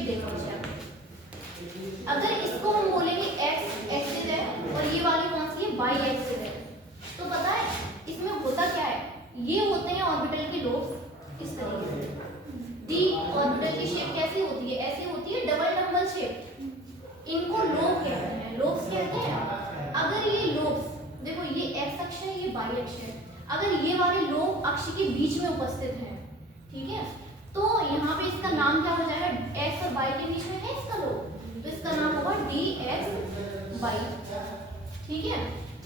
Shape देख लीजिए। अगर इसको हम बोलेंगे एक्स एक्सिस है और ये वाली कौन सी है, वाई एक्सिस है, तो पता है इसमें होता क्या है, ये होते हैं ऑर्बिटल के लोब्स इस तरीके से। डी ऑर्बिटल की शेप कैसी होती है, ऐसी होती है डबल डबल शेप। इनको लोब कहते हैं, लोब्स कहते हैं। अगर ये लोब्स देखो, ये एक्स अक्ष है, ये वाई अक्ष है, अगर ये वाले लोब अक्ष के बीच में उपस्थित हैं, ठीक है, तो यहाँ पे इसका नाम क्या हो जाएगा, एक्स और वाई के बीच में है इसका लोब, तो इसका नाम होगा डी एक्स वाई। ठीक है,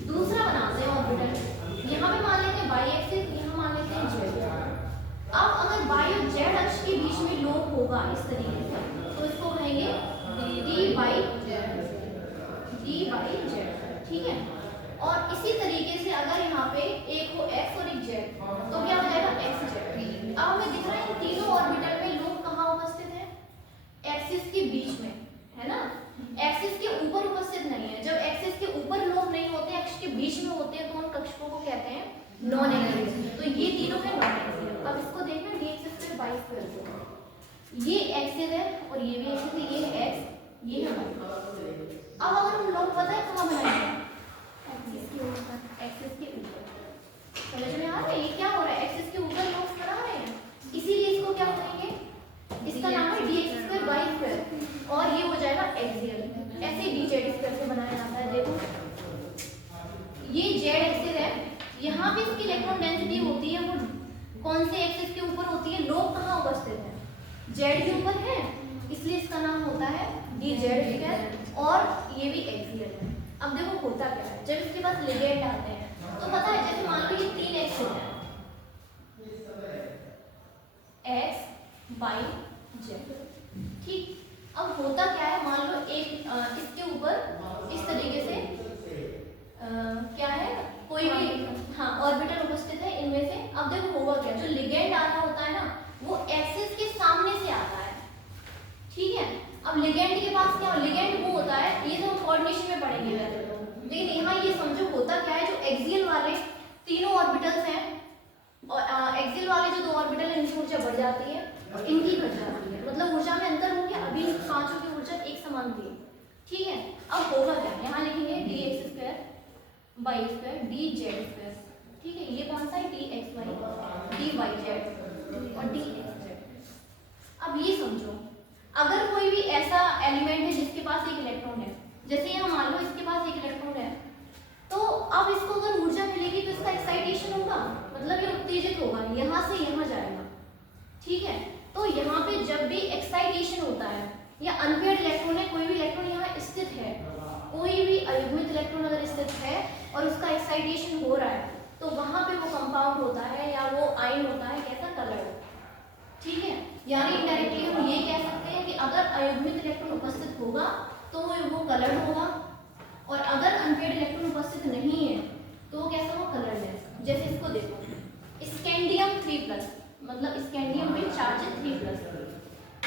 दूसरा बनाते हैं ऑर्बिटल। यहाँ पे मान लेते हैं वाई एक्सिस, यहाँ मान लेते हैं जेड। अब अगर वाई और जेड अक्ष के बीच में लोब होगा इस तरीके से, तो इसको कहेंगे डी वाई जेड। ठीक है, और इसी तरीके से अगर यहाँ पे एक हो एक्स और एक जेड, तो क्या हो जाएगा एक्स जेड। अब हमें दिख रहा है इन तीनों ऑर्बिटल में लोब कहाँ उपस्थित है, एक्सिस के बीच में, है ना, एक्सिस के ऊपर उपस्थित नहीं है। जब एक्सिस के ऊपर लोब नहीं होते, एक्सिस के बीच में होते हैं, तो उन कक्षकों को कहते हैं नॉन एक्सिस। तो ये तीनों है नॉन एक्सिस। अब इसको देखना डी एक्सिस पे वाई स्क्वायर, ये एक्सिस है और ये भी एक्सिस है, ये है एक्स, ये है वाई। अब अगर हम लोग पता है कहाँ बनाएंगे, एक्सिस के ऊपर। समझ में आ रहा है ये क्या हो रहा है, एक्सिस के ऊपर लोग बना रहे हैं, इसीलिए इसको क्या करेंगे, इसका नाम है D X square Y square, और ये हो जाएगा एक्सियल। ऐसे डी जेड स्क्वायर से बनाया जाता है। देखो ये जेड एक्सिस है, यहाँ पे इसकी इलेक्ट्रॉन डेंसिटी होती है, वो कौन से एक्सिस के ऊपर होती है, लोब कहाँ उपस्थित है, जेड के ऊपर है, इसलिए इसका नाम होता है डी जेड स्क्वायर, और ये भी एक्सियल है। अब देखो होता क्या है, जब इसके पास लिगेंड आते हैं, तो पता है जैसे मान लो ये तीन एक्सिस है, एक्स वाई जेड, ठीक। अब होता क्या है, मान लो एक इसके ऊपर इस तरीके से क्या है, कोई भी हाँ ऑर्बिटल उपस्थित है इनमें से। अब देखो होगा क्या, जो लिगेंड आ रहा होता है ना, वो एक्सिस के सामने से आता है, ठीक है। अब लिगेंड के पास क्या, लिगेंड वो होता है, ये तो हम कोऑर्डिनेशन में पढ़ेंगे वैसे तो, लेकिन यहाँ ये समझो होता क्या है, जो एक्सियल वाले तीनों ऑर्बिटल्स हैं, और एक्सियल वाले जो दो ऑर्बिटल है, इनकी ऊर्जा बढ़ जाती है और इनकी घट जाती है, मतलब ऊर्जा में अंतर हो गया। अभी पांचों की ऊर्जा एक समान थी, ठीक है। अब होगा क्या, यहाँ लिखेंगे D X square Y square D Z square, ठीक है। ये कौन सा है, D X Y D Y Z और डी एक्स जेड। अब ये समझो, अगर कोई भी ऐसा एलिमेंट है जिसके पास एक इलेक्ट्रॉन है, जैसे यहाँ मान लो इसके पास एक इलेक्ट्रॉन है, तो अब इसको अगर ऊर्जा मिलेगी तो इसका एक्साइटेशन होगा, मतलब ये उत्तेजित होगा, यहाँ से यहाँ जाएगा, ठीक है। तो यहाँ पे जब भी एक्साइटेशन होता है या अनपेयर्ड इलेक्ट्रॉन है, कोई भी इलेक्ट्रॉन यहाँ स्थित है, कोई भी अयुग्मित इलेक्ट्रॉन अगर स्थित है और उसका एक्साइटेशन हो रहा है, तो वहां पे वो कंपाउंड होता है या वो आयन होता है, कैसा, कलर्ड, ठीक है। यानी इनडायरेक्टली हम ये कह सकते हैं कि अगर अयुग्मित इलेक्ट्रॉन उपस्थित होगा तो वो कलर्ड होगा, और अगर अनपेयर्ड इलेक्ट्रॉन उपस्थित नहीं है तो वो कैसा होगा, कलरलेस। जैसे इसको देखो, स्कैंडियम 3+, मतलब स्कैंडियम में चार्ज 3+,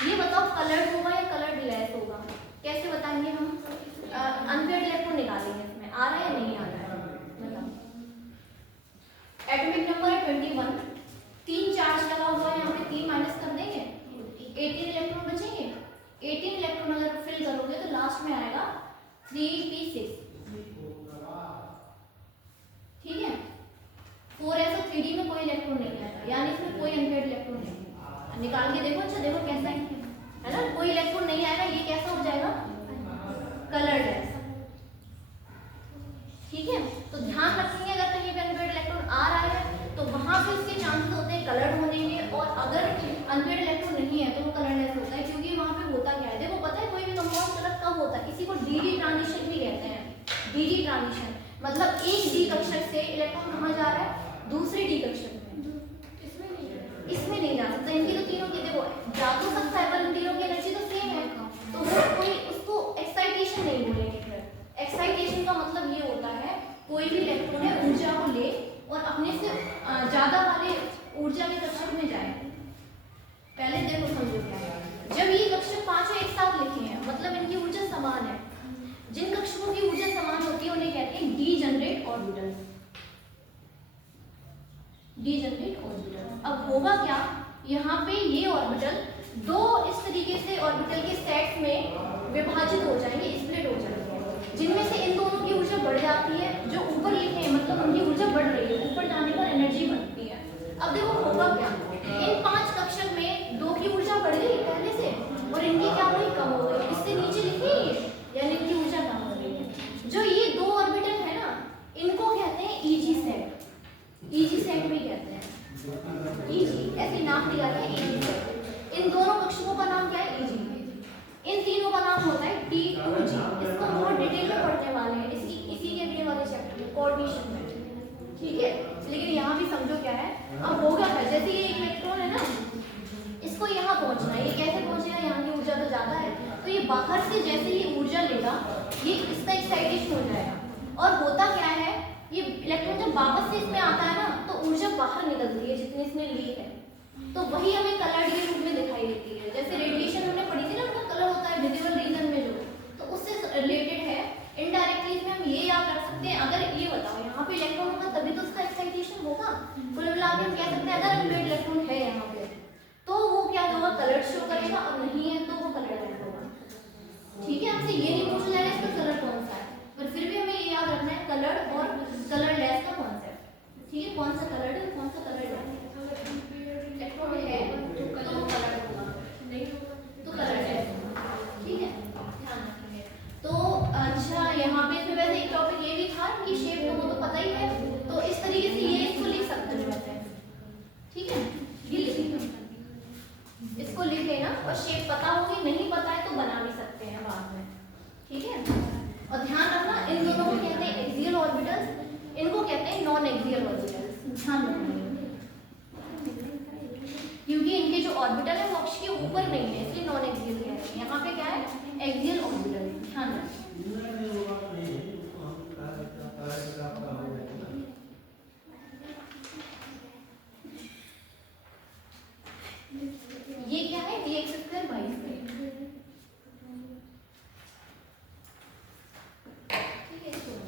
ये बताओ कलर्ड होगा या कलर्ड लेस होगा, कैसे बताएंगे हम, अनपेयर्ड इलेक्ट्रॉन निकालेंगे, इसमें आ रहा है या नहीं आ रहा है, बताओ। एटॉमिक नंबर है 21, 3 चार्ज लगा हुआ है, यहाँ पे 3 माइनस कर देंगे, 18 इलेक्ट्रॉन बचेंगे। 18 इलेक्ट्रॉन अगर फिल करोगे तो लास्ट में आएगा 3p6, ठीक है। 4s और 3d में कोई इलेक्ट्रॉन नहीं आएगा, यानी इसमें कोई अनपेयर्ड इलेक्ट्रॉन नहीं है। निकाल के देखो, अच्छा देखो कैसा है ना, कोई इलेक्ट्रॉन नहीं आएगा, ये कैसा हो जाएगा, कलरलेस, ठीक है। तो ध्यान रखेंगे अगर कहीं पे अनपेयर्ड इलेक्ट्रॉन आ रहा है तो वहां पे उसके चांसेस होते हैं कलर्ड होने के, और अगर अनपेयर्ड इलेक्ट्रॉन नहीं है तो वो कलरलेस होता है, क्योंकि वहां पे होता क्या है, देखो पता है कोई भी कंपाउंड कलर कब होता है, इसी को डी ट्रांजिशन भी कहते हैं। डी ट्रांजिशन मतलब एक डी कक्षक से इलेक्ट्रॉन कहाँ जा रहा है, दूसरे डी कक्षक में, इसमें नहीं जा सकता। इनकी तो तीनों की देखो जा तो सकता है, पर इन तीनों की एनर्जी तो सेम है, तो वो कोई उसको एक्साइटेशन नहीं बोलेंगे। फिर एक्साइटेशन का मतलब ये होता है कोई भी इलेक्ट्रॉन है ऊर्जा को ले और अपने से ज्यादा वाले ऊर्जा के कक्षक में जाए। पहले देखो समझो क्या है, जब ये कक्षक पांचों एक साथ लिखे हैं मतलब इनकी ऊर्जा समान है। जिन कक्षकों की ऊर्जा समान होती है उन्हें कहते हैं डीजनरेट ऑर्बिटल। Degenerate orbital. अब होगा क्या, यहाँ पे ये ऑर्बिटल दो इस तरीके से ऑर्बिटल के सेट्स में विभाजित हो जाएंगे, स्प्लिट हो जाएंगे, जिनमें से इन दोनों की ऊर्जा बढ़ जाती है, जो ऊपर लिखे हैं मतलब उनकी ऊर्जा बढ़ रही है, ऊपर जाने पर एनर्जी बढ़ती है। अब देखो होगा क्या, इन 5 कक्षक में 2 की ऊर्जा बढ़ गई पहले से और इनकी क्या हुई, कम हो गई। इससे नीचे लिखे ये, यानी इनकी ऊर्जा कम हो गई है। जो ये 2 ऑर्बिटल है ना, इनको कहते हैं ईजी सेट, ईजी सेट भी कहते हैं, ईजी ऐसे नाम दिया है ईजी सेट। इन दोनों कक्षकों का नाम क्या है, ईजी। इन तीनों का नाम होता है T2G। इसको बहुत डिटेल में पढ़ने वाले हैं इसी के अगले वाले चैप्टर में, कोऑर्डिनेशन में, ठीक है। लेकिन यहाँ भी समझो क्या है, अब होगा क्या, जैसे ये एक इलेक्ट्रॉन है ना, इसको यहाँ पहुँचना है, ये कैसे पहुँचेगा, यहाँ की ऊर्जा तो ज़्यादा है, तो ये बाहर से जैसे ही ऊर्जा लेगा, ये इसका एक्साइटेशन हो जाएगा। और होता क्या है, ये इलेक्ट्रॉन जब वापस से इसमें आता है ना, तो ऊर्जा बाहर निकलती है जितनी इसने ली है, तो वही हमें कलर्ड के रूप में दिखाई देती है। जैसे रेडिएशन हमने पढ़ी थी ना, उनका कलर होता है विजिबल रीजन में जो, तो उससे रिलेटेड है। इनडायरेक्टली इसमें हम ये याद रख सकते हैं, अगर ये बताओ यहाँ पे इलेक्ट्रॉन होगा तभी तो उसका एक्साइटेशन होगा। कुल मिला के हम कह सकते हैं अगर अनपेड इलेक्ट्रॉन है यहाँ पे तो वो क्या होगा, कलर शो करेगा, और नहीं है तो वो कलर लेस होगा। ठीक है, हमसे ये नहीं पूछा जाएगा इसका कलर कौन सा है, पर फिर भी हमें ये याद रखना है कलर और कलर लेस का कॉन्सेप्ट। ठीक है, कौन सा कलर है कौन सा कलर लेस इलेक्ट्रॉन है तो कलर होगा, नहीं तो कलर लेस होगा। ठीक है, ध्यान रखेंगे। तो अच्छा, यहाँ पे इसमें वैसे एक टॉपिक ये भी था कि शेप तो वो तो पता ही है, तो इस तरीके से ये इसको लिख सकते हैं वैसे। ठीक है, ये लिखेंगे, इसको लिख लेना, और शेप पता होगी, नहीं पता है तो बना भी सकते हैं बाद में। ठीक है, और ध्यान रखना इन दोनों को कहते हैं एक्सियल ऑर्बिटल्स, इनको कहते हैं नॉन एक्सियल ऑर्बिटल्स। ध्यान रखना, क्योंकि इनके जो ऑर्बिटल है वो अक्ष के ऊपर नहीं है, इसलिए नॉन एक्सियल कहते हैं। यहाँ पे क्या है, एक्सियल ऑर्बिटल। ध्यान रखना, ये क्या है, dx² by स्क्वायर। ठीक है, इसको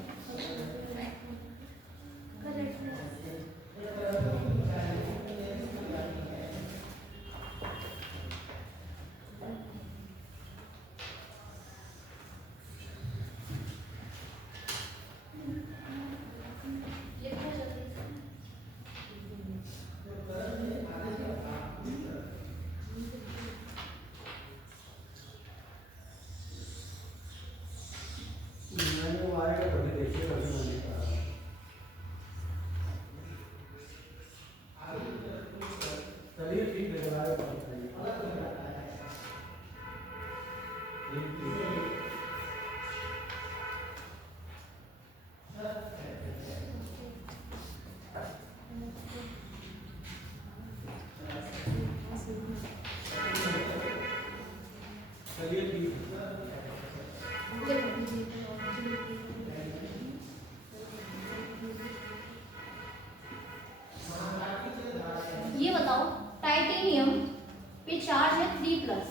ये बताओ, टाइटेनियम पे चार्ज है 3+,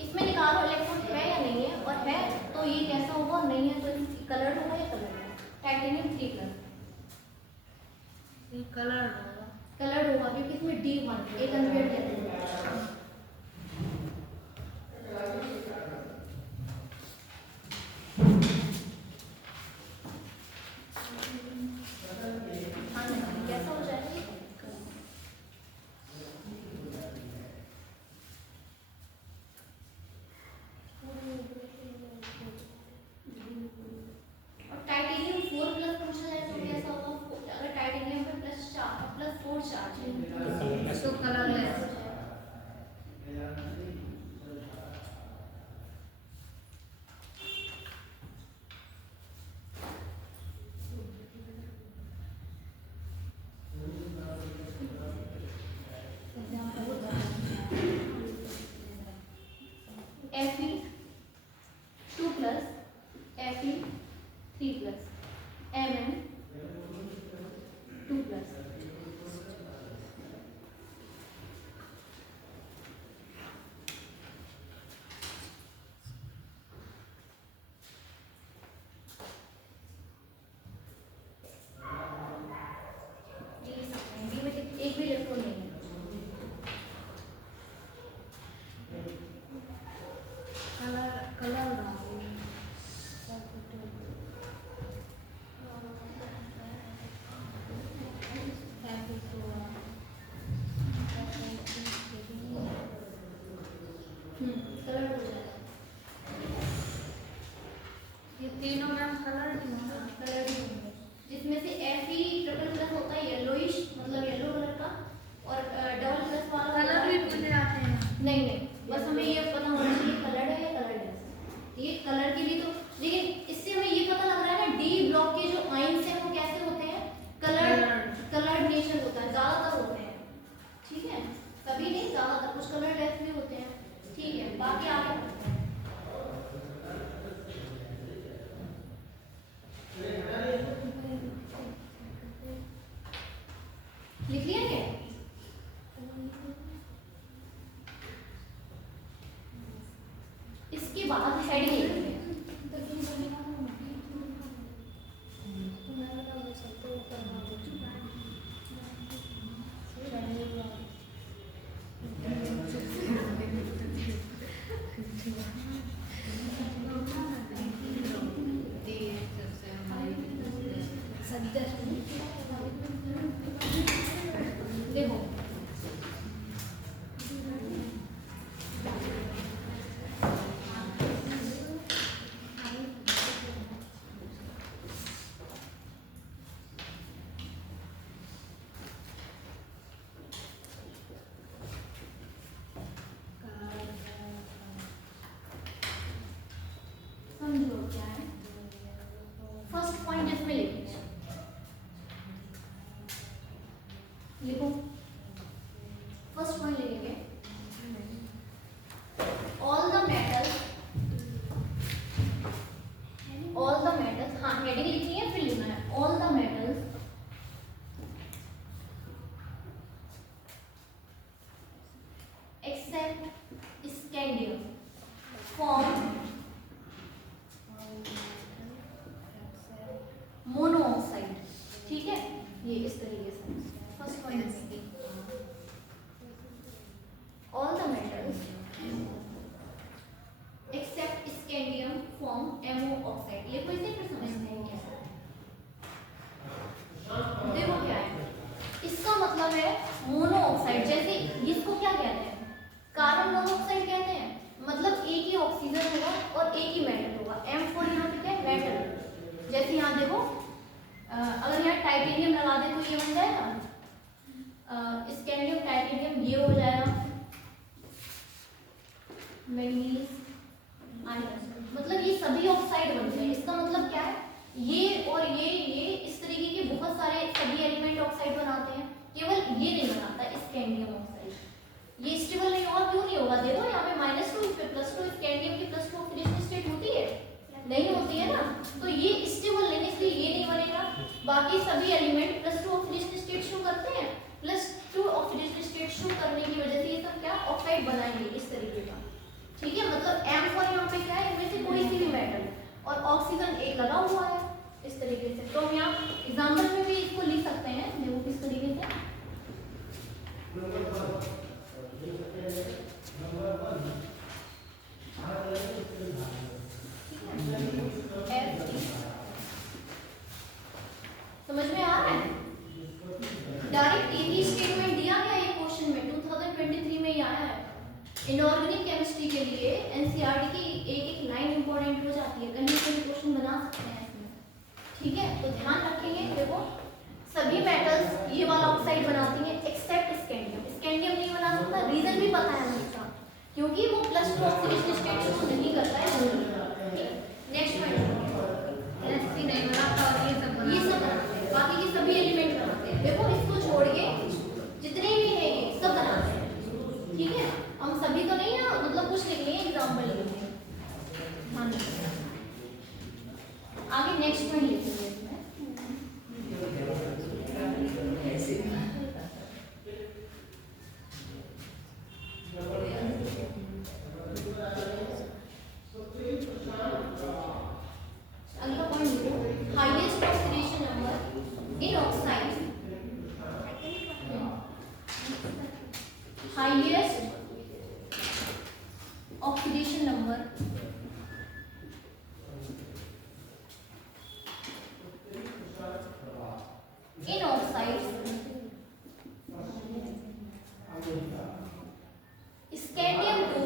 इसमें निकालो इलेक्ट्रॉन है या नहीं है, और है तो ये कैसा होगा, और नहीं है तो कलर्ड होगा या कलर्ड है। टाइटेनियम 3+, कलर्ड होगा क्योंकि इसमें D1 एक अनपेड इलेक्ट्रॉन है। कैसा हो जाएगा, और टाइटेनियम 4+ पूछा जाए तो कैसा होगा, अगर टाइटेनियम पे +4 चार्ज है तो कलरलेस हो जाएगा। Fe2+, Fe3+, Mn2+। एक भी इलेक्ट्रॉन नहीं है। कलर हो जाएगा। ये तीनों मैम कलर नहीं होगा। कलर नहीं होंगे, जिसमें से Fe ट्रिपल प्लस होता है येलोइश, मतलब येलो कलर का, और डबल प्लस वाला कलर भी मुझे आते हैं। नहीं, बस हमें ये पता होना चाहिए कलर है या कलर है। ये कलर के लिए तो, लेकिन इससे हमें ये पता लग रहा है ना, डी ब्लॉक के जो आयंस हैं वो कैसे होते हैं, कलर्ड नेचर होता है, ज्यादातर होते हैं। ठीक है, सभी नहीं, ज्यादातर, कुछ कलरलेस भी होते हैं। ठीक है, बाकी आगे बढ़ते हैं। लिख लिया क्या? इसके बाद हेडिंग लिखेंगे। देखो, समझो क्या है। फर्स्ट पॉइंट इसमें लिखेंगे, लिखो। फर्स्ट पॉइंट लिखेंगे, ऑल द मेटल्स, हाँ हेडिंग लिखनी है, फिर लिखना है all the metals except scandium form mono oxide. ठीक है, ये इस तरीके से फर्स्ट पॉइंट में all the metals except scandium form MO oxide. लिखो इसे, फिर समझते हैं क्या है। देखो क्या है, इसका मतलब है मोनो ऑक्साइड। जैसे इसको क्या कहते हैं, कार्बन मोनोऑक्साइड कहते हैं, मतलब एक ही ऑक्सीजन होगा और एक ही मेटल होगा। M4 यहाँ पे क्या है, मेटल। जैसे यहाँ देखो, अगर यहाँ टाइटेनियम लगा दे तो ये बन जाएगा स्कैंडियम टाइटेनियम, ये हो जाएगा मैंगनीज आयरन, मतलब ये सभी ऑक्साइड बन जाए। इसका मतलब क्या है, ये और ये इस तरीके के बहुत सारे सभी एलिमेंट ऑक्साइड बनाते हैं, केवल ये नहीं बनाता स्कैंडियम ऑक्साइड। ये स्टेबल नहीं होगा, क्यों नहीं होगा, देखो यहाँ पे -2, इस पे +2, स्कैंडियम की +2 ऑक्सीडेशन स्टेट होती है, नहीं होती है ना, तो ये स्टेबल नहीं, इसलिए ये नहीं बनेगा। बाकी सभी एलिमेंट +2 ऑक्सीडेशन स्टेट शो करते हैं, +2 ऑक्सीडेशन स्टेट शो करने की वजह से ये सब क्या ऑक्साइड बनाएंगे इस तरीके का। ठीक है, मतलब M4 यहाँ पे क्या है, इनमें से कोई सी भी मेटल और ऑक्सीजन एक लगा हुआ है इस तरीके से। तो हम यहाँ एग्जाम्पल में भी इसको लिख सकते हैं, देखो किस तरीके से। समझ में आ रहा है? डायरेक्ट एक ही स्टेटमेंट दिया गया ये क्वेश्चन में, 2023 में ही आया है। इनऑर्गेनिक केमिस्ट्री के लिए एनसीईआरटी की एक लाइन इंपॉर्टेंट हो जाती है, कहीं से भी क्वेश्चन बना सकते हैं इसमें। ठीक है, तो ध्यान रखेंगे। देखो, सभी मेटल्स ये वाला ऑक्साइड बनाती हैं एक्सेप्ट स्कैंडियम। स्कैंडियम नहीं बना सकता, रीजन भी पता है हमें इसका, क्योंकि वो +2 ऑक्सीडेशन स्टेट शो नहीं करता है। नेक्स्ट पॉइंट, एससी नहीं बनाता और ये सब बनाते हैं, बाकी के सभी एलिमेंट बनाते हैं। देखो, इसको छोड़ के जितने भी हैं ये सब बनाते हैं। ठीक है, हम सभी तो नहीं ना, मतलब कुछ लिख लिए, एग्जाम्पल लिख लिए। ध्यान रखिए, आगे नेक्स्ट पॉइंट लिखेंगे इसमें। अगला पॉइंट लिखो, highest oxidation number in oxide, highest oxidation number in oxide scandium two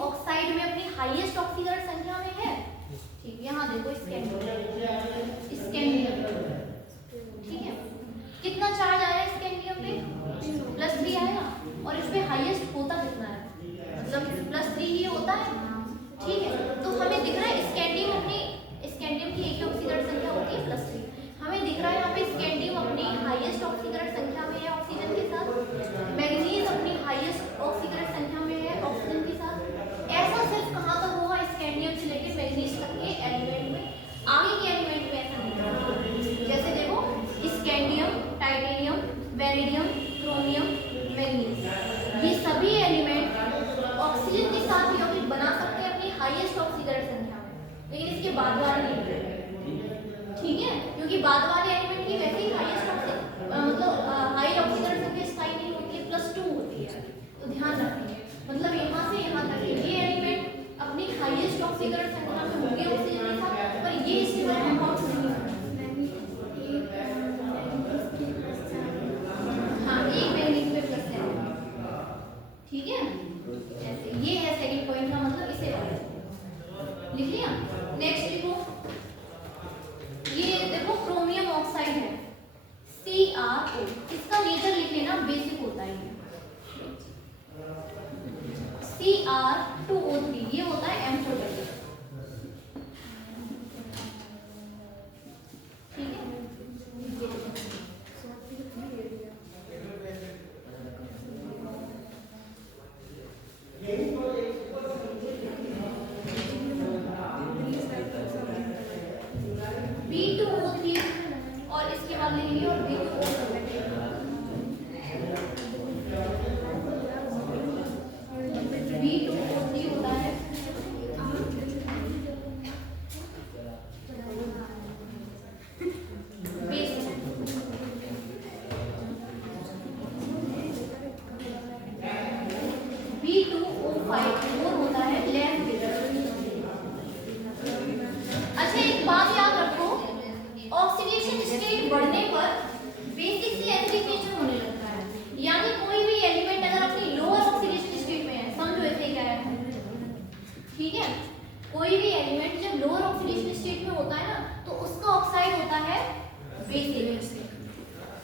oxide में अपनी हाईएस्ट ऑक्सीकरण संख्या में है। ठीक, यहाँ देखो स्कैंडियम, ठीक है, कितना चार्ज आया स्कैंडियम पे? +3 आएगा। और इस पे हाईएस्ट होता कितना है? मतलब +3 ही होता है। ठीक है, तो हमें दिख रहा है स्कैंडियम की एक ऑक्सीकरण संख्या होती है +3। हमें दिख रहा है यहाँ पे स्कैंडियम अपनी हाईएस्ट ऑक्सीकरण संख्या में है ऑक्सीजन के साथ, मैग्नीज अपनी हाईएस्ट ऑक्सीकरण संख्या में है ऑक्सीजन के साथ। ऐसा सिर्फ कहाँ तक होगा? स्कैंडियम से लेकर मैग्नीज तक के एलिमेंट में, आगे के एलिमेंट में ऐसा नहीं होगा। जैसे देखो स्कैंडियम, टाइटेनियम, वेरिडियम, क्रोमियम, मैग्नीज, ये सभी एलिमेंट ऑक्सीजन के साथ यौगिक बना सकते हैं अपनी हाईएस्ट ऑक्सीकरण संख्या में, लेकिन इसके बाद वाले नहीं। ठीक है, क्योंकि बाद वाले एलिमेंट की वैसे ही हाईएस्ट मतलब हाई ऑक्सीकरण संख्या स्थायी नहीं होती है, +2 होती है। तो ध्यान रखिए, मतलब यहाँ से यहाँ तक ये एलिमेंट अपनी हाईएस्ट ऑक्सीकरण संख्या में होंगे ऑक्सीजन के साथ, पर ये इसके बारे में बहुत नहीं है। हाँ, एक मैग्नीज में +7। ठीक है, ऐसे ये है सेकंड पॉइंट का मतलब, इसे लिख लिया। नेक्स्ट लिखो, ये देखो क्रोमियम ऑक्साइड है CrO, इसका नेचर लिख लेना, बेसिक होता है ये। Cr2O3 ये होता है एम्फोटेरिक। ठीक है, B2O3 और इसके बाद लेंगे और B2O7। B2O3 होता है B2O5 होता है लैम्प बेस। अच्छा, एक बात याद रखो, ऑक्सीडेशन स्टेट बढ़ने पर बेसिक से एसिडिक नेचर होने लगता है। यानी कोई भी एलिमेंट अगर अपनी लोअर ऑक्सीडेशन स्टेट में है, समझो ऐसे क्या है। ठीक है, कोई भी एलिमेंट जब लोअर ऑक्सीडेशन स्टेट में होता है ना, तो उसका ऑक्साइड होता है बेसिक,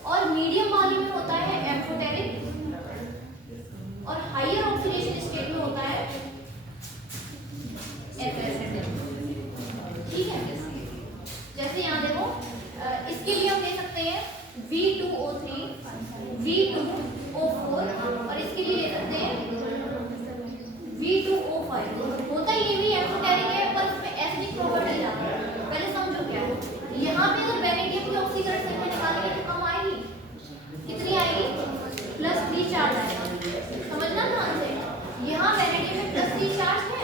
और मीडियम वाले में होता है एम्फोटेरिक, और हायर ऑक्सीडेशन स्टेट में होता है एसिडिक। ठीक है, जैसे यहाँ देखो, इसके लिए हम ले सकते हैं V2O3, V2O4, और इसके लिए ले सकते हैं V2O5। होता ये भी एम्फोटेरिक है, पर उसमें एसिडिक प्रॉपर्टी आती है। पहले समझो क्या है। यहाँ पे अगर वेनेडियम की ऑक्सीकरण संख्या निकालेंगे तो कम आएगी, कितनी आएगी? +3 चार्ज आएगा। समझना ध्यान से, यहाँ वेनेडियम में +3 चार्ज है,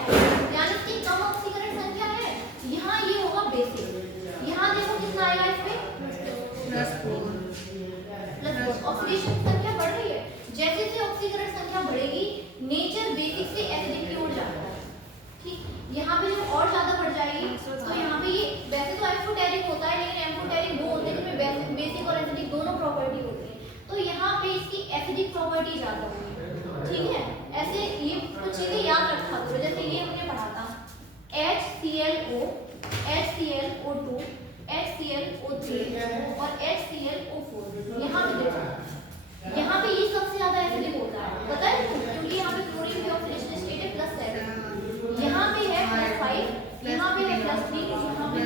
यानी कि कम ऑक्सीकरण संख्या है। यहाँ ये होगा बेसिक। यहाँ देखो कितना आएगा इस पे? +4। ऑक्सीडेशन संख्या बढ़ रही है। जैसे जैसे ऑक्सीकरण संख्या बढ़ेगी, नेचर बेसिक से एसिडिक की ओर जाता है। ठीक, यहाँ पे जब और ज्यादा बढ़ जाएगी, तो यहाँ पे ये वैसे तो एम्फोटेरिक होता है, लेकिन एम्फोटेरिक 2 होते हैं जिसमें बेसिक और एसिडिक दोनों प्रॉपर्टी होती है। तो यहाँ पे इसकी एसिडिक प्रॉपर्टी ज्यादा होगी। ठीक है, ऐसे ये कुछ चीजें याद रखा करो। जैसे ये हमने पढ़ा था HClO, HClO2, HClO3 और HClO4। यहाँ पे देखो, यहाँ पे ये सबसे ज्यादा एसिडिक होता है, पता है क्यों? क्योंकि यहाँ पे क्लोरीन की ऑक्सीडेशन स्टेट है +7, यहाँ पे है +5, यहाँ पे है +3, यहाँ पे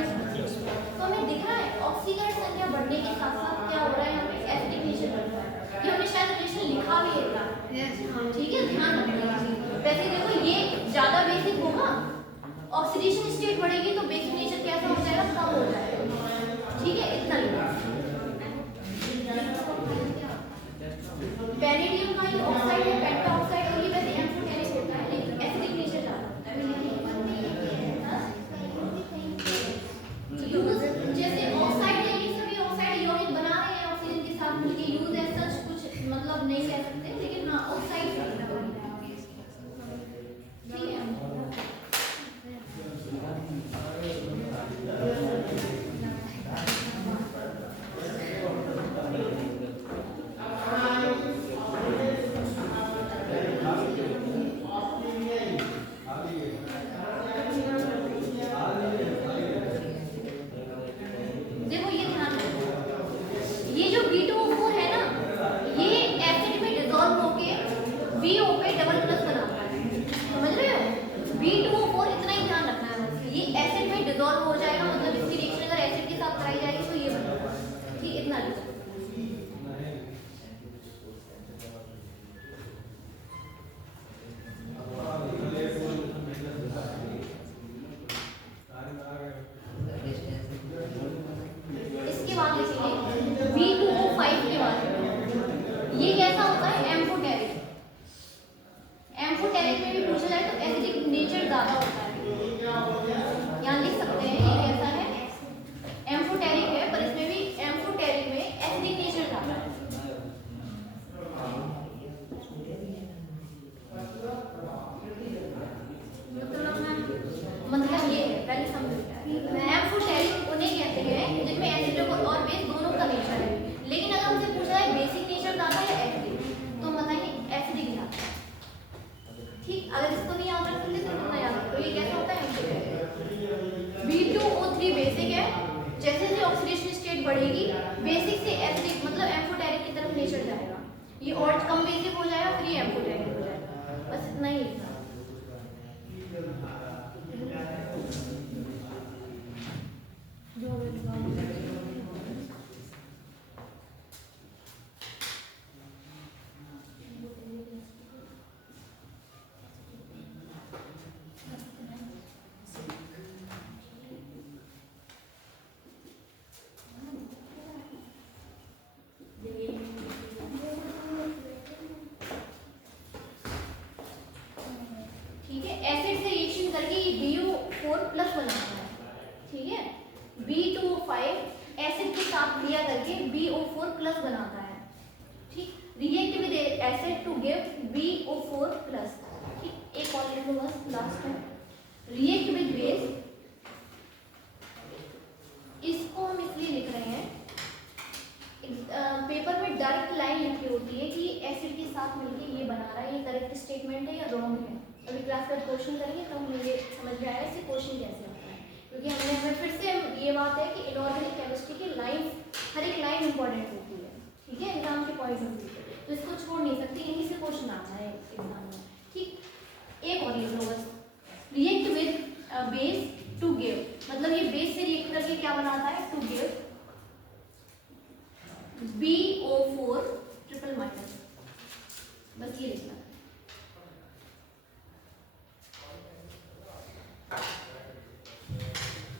तो हमें दिख रहा है ऑक्सीकरण संख्या बढ़ने के साथ साथ क्या हो रहा है, यहाँ पे एसिडिक नेचर बढ़ रहा है। ये हमने शायद रिलेशन लिखा भी है। ठीक है, ध्यान रखिए। वैसे देखो, ये ज्यादा बेसिक होगा, ऑक्सीडेशन स्टेट बढ़ेगी तो बेसिक नेचर कैसा हो जाएगा? कम हो जाएगा। ठीक है, इतना ही। वेनेडियम का ये ऑक्साइड है पेंटाऑक्साइड, और ये वैसे एम्फोटेरिक होता है, लेकिन एसिडिक नेचर ज्यादा होता है। यूज जैसे ऑक्साइड है, ये सभी ऑक्साइड यौगिक बना रहे हैं ऑक्सीजन के साथ मिलकर। यूज एज सच कुछ मतलब नहीं कह सकते, लेकिन हाँ ऑक्साइड ठीक है। BO पे डबल प्लस बनाता है, समझ रहे हो? B2O4 इतना ही ध्यान रखना है बस। ये एसिड में डिसॉल्व हो जाएगा, मतलब इसकी रिएक्शन अगर एसिड के साथ कराई जाएगी तो ये बनेगा, ठीक, इतना लिखो। इसके बाद लिखेंगे B2O5 के बारे में। ये कैसा होता है? एम्फोटेरिक। एम्फोटेरिक में भी पूछा जाए तो एसिडिक नेचर ज्यादा होता है, यहाँ लिख सकते हैं। ये कैसा है? एम्फोटेरिक है, पर इसमें भी एम्फोटेरिक में एसिडिक नेचर ज्यादा है। मतलब ये है, पहले समझो क्या है। एम्फोटेरिक उन्हें कहते हैं जिनमें एसिड और बेस दोनों का नेचर है। लेकिन अगर हमसे पूछा है बेसिक नेचर ज्यादा है या एसिडिक, तो बताइए एसिडिक ज्यादा है, ठीक। अगर इसको नहीं याद रख सकते तो कितना याद रखो। ये कैसा होता है? एम्फोटेरिक। B2O3 बेसिक है, जैसे जैसे ऑक्सीडेशन स्टेट बढ़ेगी बेसिक से एसिडिक मतलब एम्फोटेरिक की तरफ नेचर जाएगा। ये और कम बेसिक हो जाएगा, फिर ये एम्फोटेरिक हो जाएगा। बस इतना ही लिखना। ठीक है, एसिड से रिएक्शन करके ये BO4 प्लस बनाता है, ठीक है। B2O5 एसिड के साथ क्रिया करके BO4 प्लस बनाता है, ठीक। React with acid to give BO4 plus, ठीक। एक और लिख लो बस, लास्ट में रिएक्ट विद बेस। इसको हम इसलिए लिख रहे हैं, पेपर में डायरेक्ट लाइन लिखी होती है कि एसिड के साथ मिलके ये बना रहा है, ये करेक्ट स्टेटमेंट है या रॉन्ग है। अभी क्लास का क्वेश्चन करेंगे तो हमें ये समझ में आएगा इससे क्वेश्चन कैसे आता है, क्योंकि हमें फिर से ये बात है कि इनऑर्गेनिक केमिस्ट्री की लाइन, हर एक लाइन इंपॉर्टेंट होती है, ठीक है, एग्जाम के पॉइंट ऑफ व्यू से, तो इसको छोड़ नहीं सकते, यहीं से क्वेश्चन आता है एग्जाम में, ठीक। एक और लिख लो बस, react with base to give, मतलब ये बेस से रिएक्ट करके क्या बनाता है? To give BO4 triple minus, बस ये लिखना।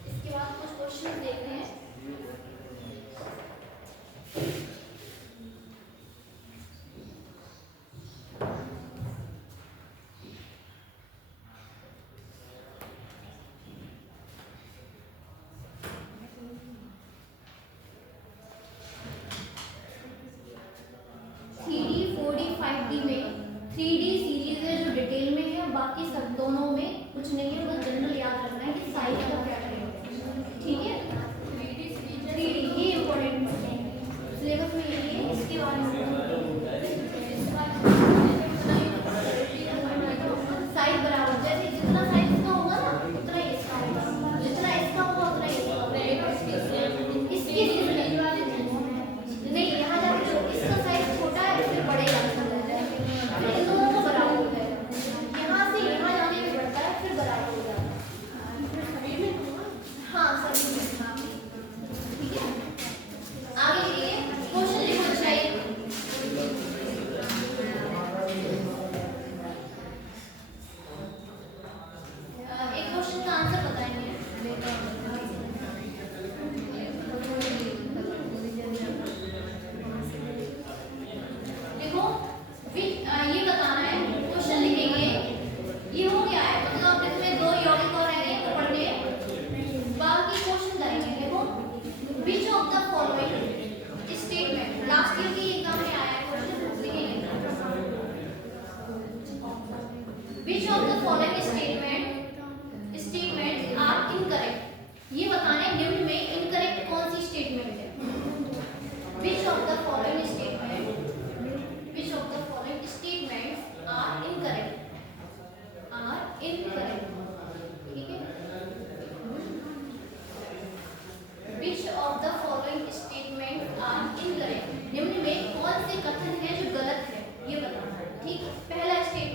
इसके बाद कुछ क्वेश्चन देखते हैं। में 3D सीरीज है जो डिटेल में है, बाकी सब दोनों में कुछ नहीं है, बस जनरल याद रखना है कि साइज का क्या करेंगे, ठीक है। 3D ये इंपॉर्टेंट सिलेबस में ये है, इसके बारे में साइज बराबर, जैसे जितना साइज इसका होगा ना उतना ही इसका होगा, जितना इसका होगा उतना ही इसकी नहीं, यहाँ जाके इसका साइज छोटा है फिर बढ़ेगा, फिर इन दोनों को बराबर हो जाएगा, यहाँ से यहाँ जाने में बढ़ता है फिर बराबर हो जाता है, हाँ सभी में, ठीक है। आगे चलिए, क्वेश्चन लिखना चाहिए। एक क्वेश्चन का आंसर बताएंगे। देखो ये बताना है, क्वेश्चन लिखेंगे, ये हो गया है, मतलब इसमें दो यौगिक और रह गए तो पढ़ने, बाकी क्वेश्चन करेंगे। देखो, which of the following statement, last year की एग्जाम में आया है क्वेश्चन, लिखेंगे which of the following statements are incorrect, ये बताना है निम्न में इनकरेक्ट कौन सी स्टेटमेंट है। विच of the following statement, which of the following statements are incorrect, ठीक है। which of the following statements are incorrect, निम्न में कौन से कथन है जो गलत है, ये बताना है, ठीक। पहला statement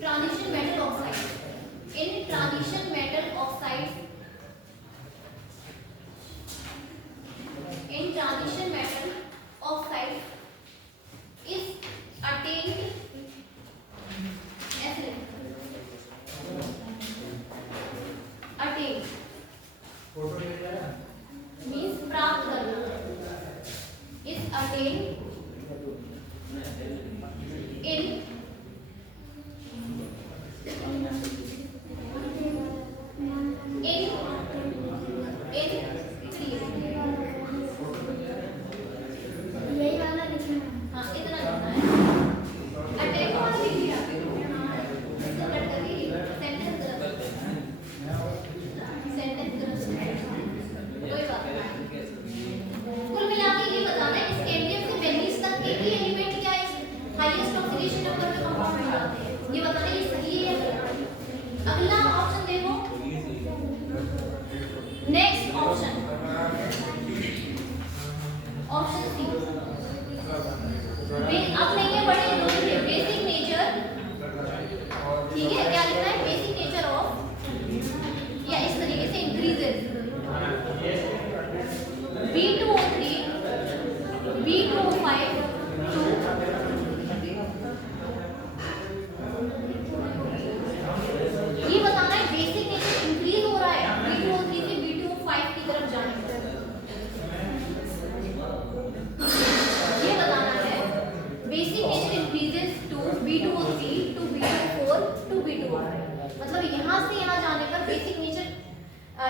transition metal oxide, in transition metal oxide, in transition metal oxide is attend, ऐसे अटेन्ड मीन्स प्राप्त करना, इज अटेन्ड इन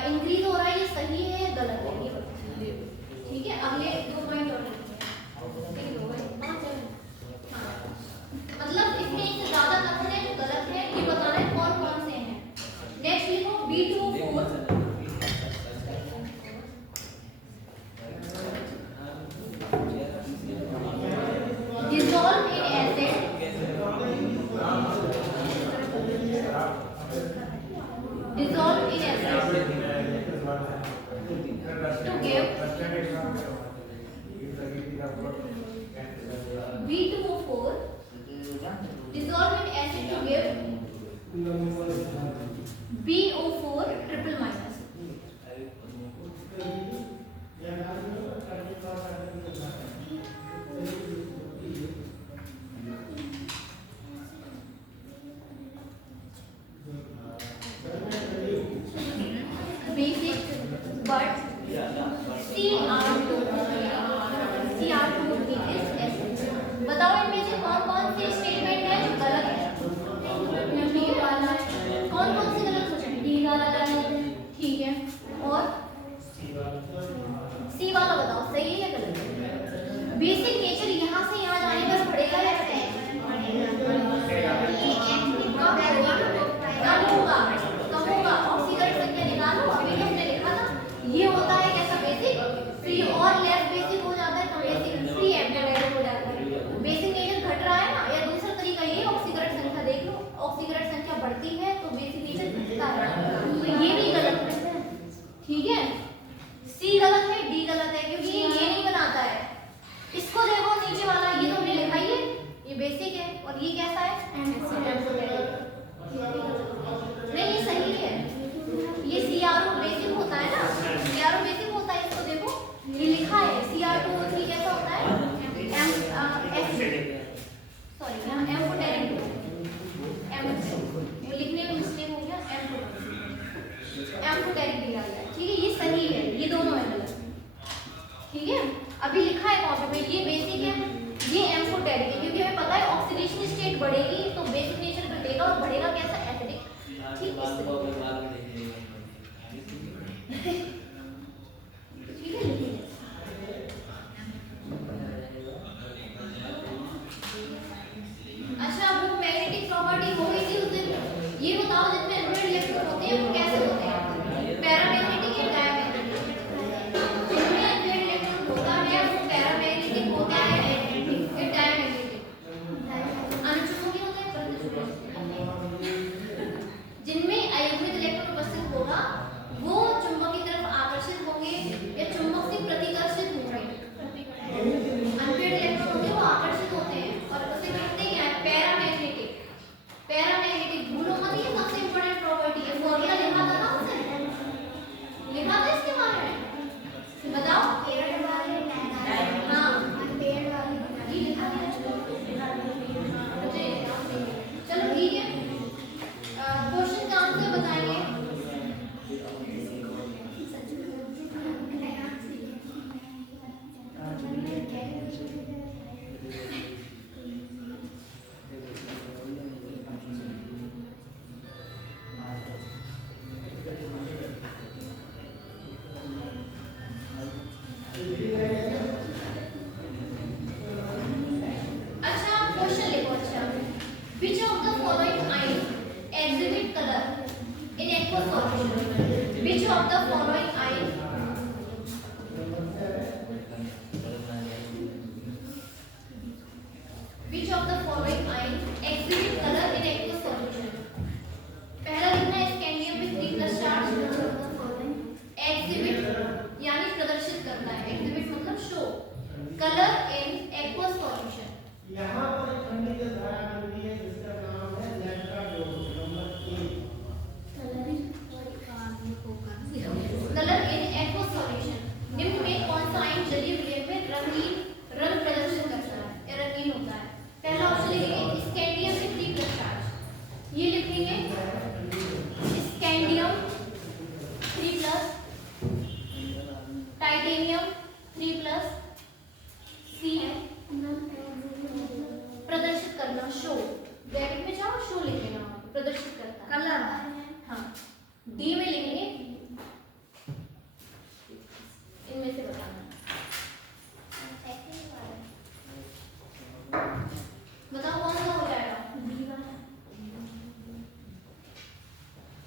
इंक्रीज हो रहा है, ये सही है या गलत है, ये बताइए। ठीक है, अगले 2 पॉइंट और मतलब इसमें एक से ज्यादा कथन है जो गलत है, ये बताना है कौन कौन से हैं। नेक्स्ट लिखो B2O4 dissolve in acid, dissolve in acid to give B2O4 dissolve in acid to give BO4 triple minus. Basic but CR2 is acid. बताओ इनमें से कौन कौन से स्टेटमेंट है जो गलत है। डी वाला कौन कौन से गलत हो जाए, डी वाला गलत, ठीक है, और सी वाला बताओ सही है या गलत है। बेसिक नेचर यहाँ से यहाँ जाने पर बढ़ेगा या घटेगा, कम होगा, कम होगा। ऑक्सीकरण संख्या निकालो, अभी हमने लिखा था ये होता है कैसा बेसिक फ्री, और लेस बेसिक हो जाता है तो बेसिक फ्री एम्प्लीफायर हो जाता है। बेसिक नेचर घट रहा है ना, या दूसरा तरीका ये ऑक्सीकरण संख्या देख लो, ऑक्सीकरण संख्या बढ़ती है तो बेसिक नेचर घटता है, तो ये भी गलत है। ठीक है, सी गलत है, डी गलत है, क्योंकि ये नहीं बनाता है। इसको देखो नीचे वाला, ये तो हमने लिखा ही है, ये बेसिक है, और ये कैसा है नहीं, ये सही है, ये CR2 बेसिक होता है ना, CR2 बेसिक होता है। इसको देखो ये लिखा है CR2O3 कैसा होता है, सॉरी यहाँ एम्फोटेरिक, लिखने में मिस्टेक हो गया, एम्फोटेरिक दिया गया है। ठीक है, ये सही है, ये दोनों है गलत। ठीक है, अभी लिखा है कॉपी में ये बेसिक है, ये एम्फोटेरिक है, क्योंकि हमें पता है ऑक्सीडेशन स्टेट बढ़ेगी तो बेसिक नेचर घटेगा, और बढ़ेगा कैसा, एसिडिक। ठीक है, ठीक है, लिखिए। अच्छा, वो मैग्नेटिक प्रॉपर्टी हो गई थी उस दिन, ये बताओ जितने एनोड इलेक्ट्रॉन होते हैं वो कैसे होते हैं, पैरामैग्नेटिक या डायमैग्नेटिक। जिनमें एनोड इलेक्ट्रॉन होता है वो पैरामैग्नेटिक होता है या डायमैग्नेटिक। अनुचुंबकीय होते हैं, परंतु कलर इन एक्वस सॉल्यूशन। यहाँ पर एक खंडित धारा मिलती है जिसका नाम है lambda dose number 1। Colour in aqueous solution, निम्न में कौन सा आयन जलीय विलयन में रंगीन रंग प्रदर्शन करता है या रंगीन होता है? पहला ऑप्शन लिखेंगे स्कैंडियम में 3+ चार्ज, ये लिखेंगे स्कैंडियम 3+, टाइटेनियम 3+, सी प्रदर्शित करना शो, ब्रैकेट में जाओ शो लिख लेना, प्रदर्शित करता है कलर। हाँ, डी में लिखेंगे इनमें से बताना। बताओ कौन सा हो जाएगा?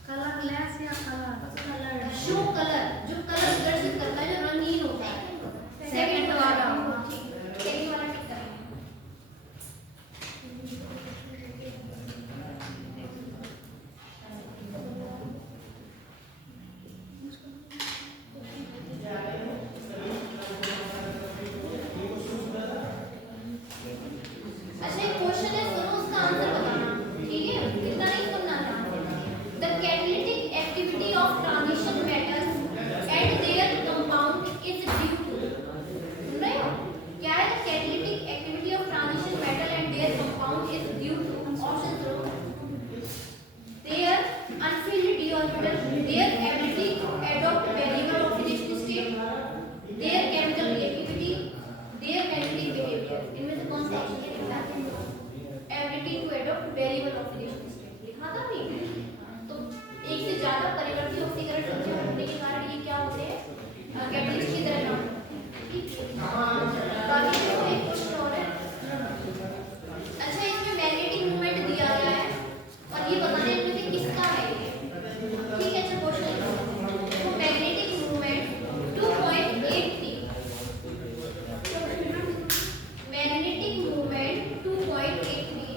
कलर लेस या कलर शो कलर, जो कलर प्रदर्शित करता है, जो रंगीन होता है। सेकंड वाला, सेकंड वाला टिक करेंगे। अच्छा एक क्वेश्चन है, सुनो उसका आंसर बताना, ठीक है? इतना नहीं सुनना है। The catalytic activity of transition metals and their compound is due to, सुन रहे हो? क्या है? Catalytic activity of transition metal and their compound is due to, option दो, their unfilled d orbital, their ability to adopt variable oxidation state, their chemical reactivity, their magnetic behaviour. इनमें से कौन सा ऑप्शन है? Ability to adopt variable oxidation state लिखा था नहीं? तो एक से ज्यादा परिवर्ती ऑक्सीकरण संख्या होने के कारण ये क्या होते हैं? कैटलिस्ट की तरह काम करते हैं। ठीक है, बाकी जो एक क्वेश्चन और है। अच्छा इसमें मैग्नेटिक मूवमेंट दिया गया है और ये बताना है इनमें से किसका है ये, ठीक है? अच्छा क्वेश्चन तो magnetic movement 2.83, magnetic movement 2.83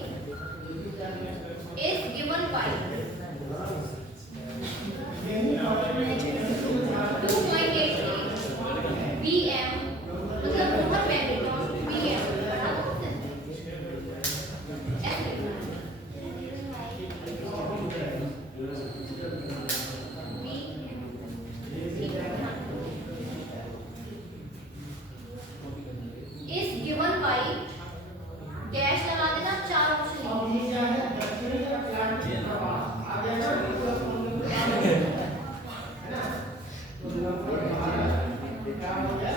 is given by 2.83 Bm, मतलब मोहर मैग्नेटॉन Bm बना दो is given by डैश लगा देना, चार ऑप्शन अब ये क्या है दक्षिणी अटलांटिक प्रवाह आ जाएगा है ना। तो नंबर 12 क्या हो गया?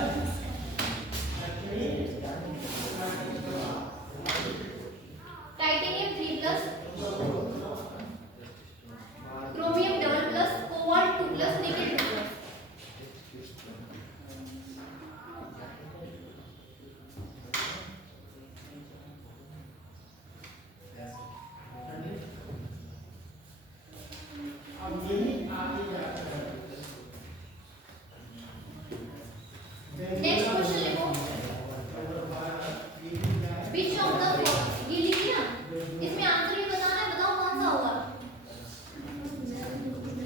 दक्षिणी अटलांटिक प्रवाह। Titanium 3+, chromium double+, cobalt 2+, nickel 2+। अब यही आगे जाकर नेक्स्ट क्वेश्चन लिखो, विच ऑफ द, ये लिखिए ना, इसमें आंसर भी बताना है, बताओ कौन सा होगा?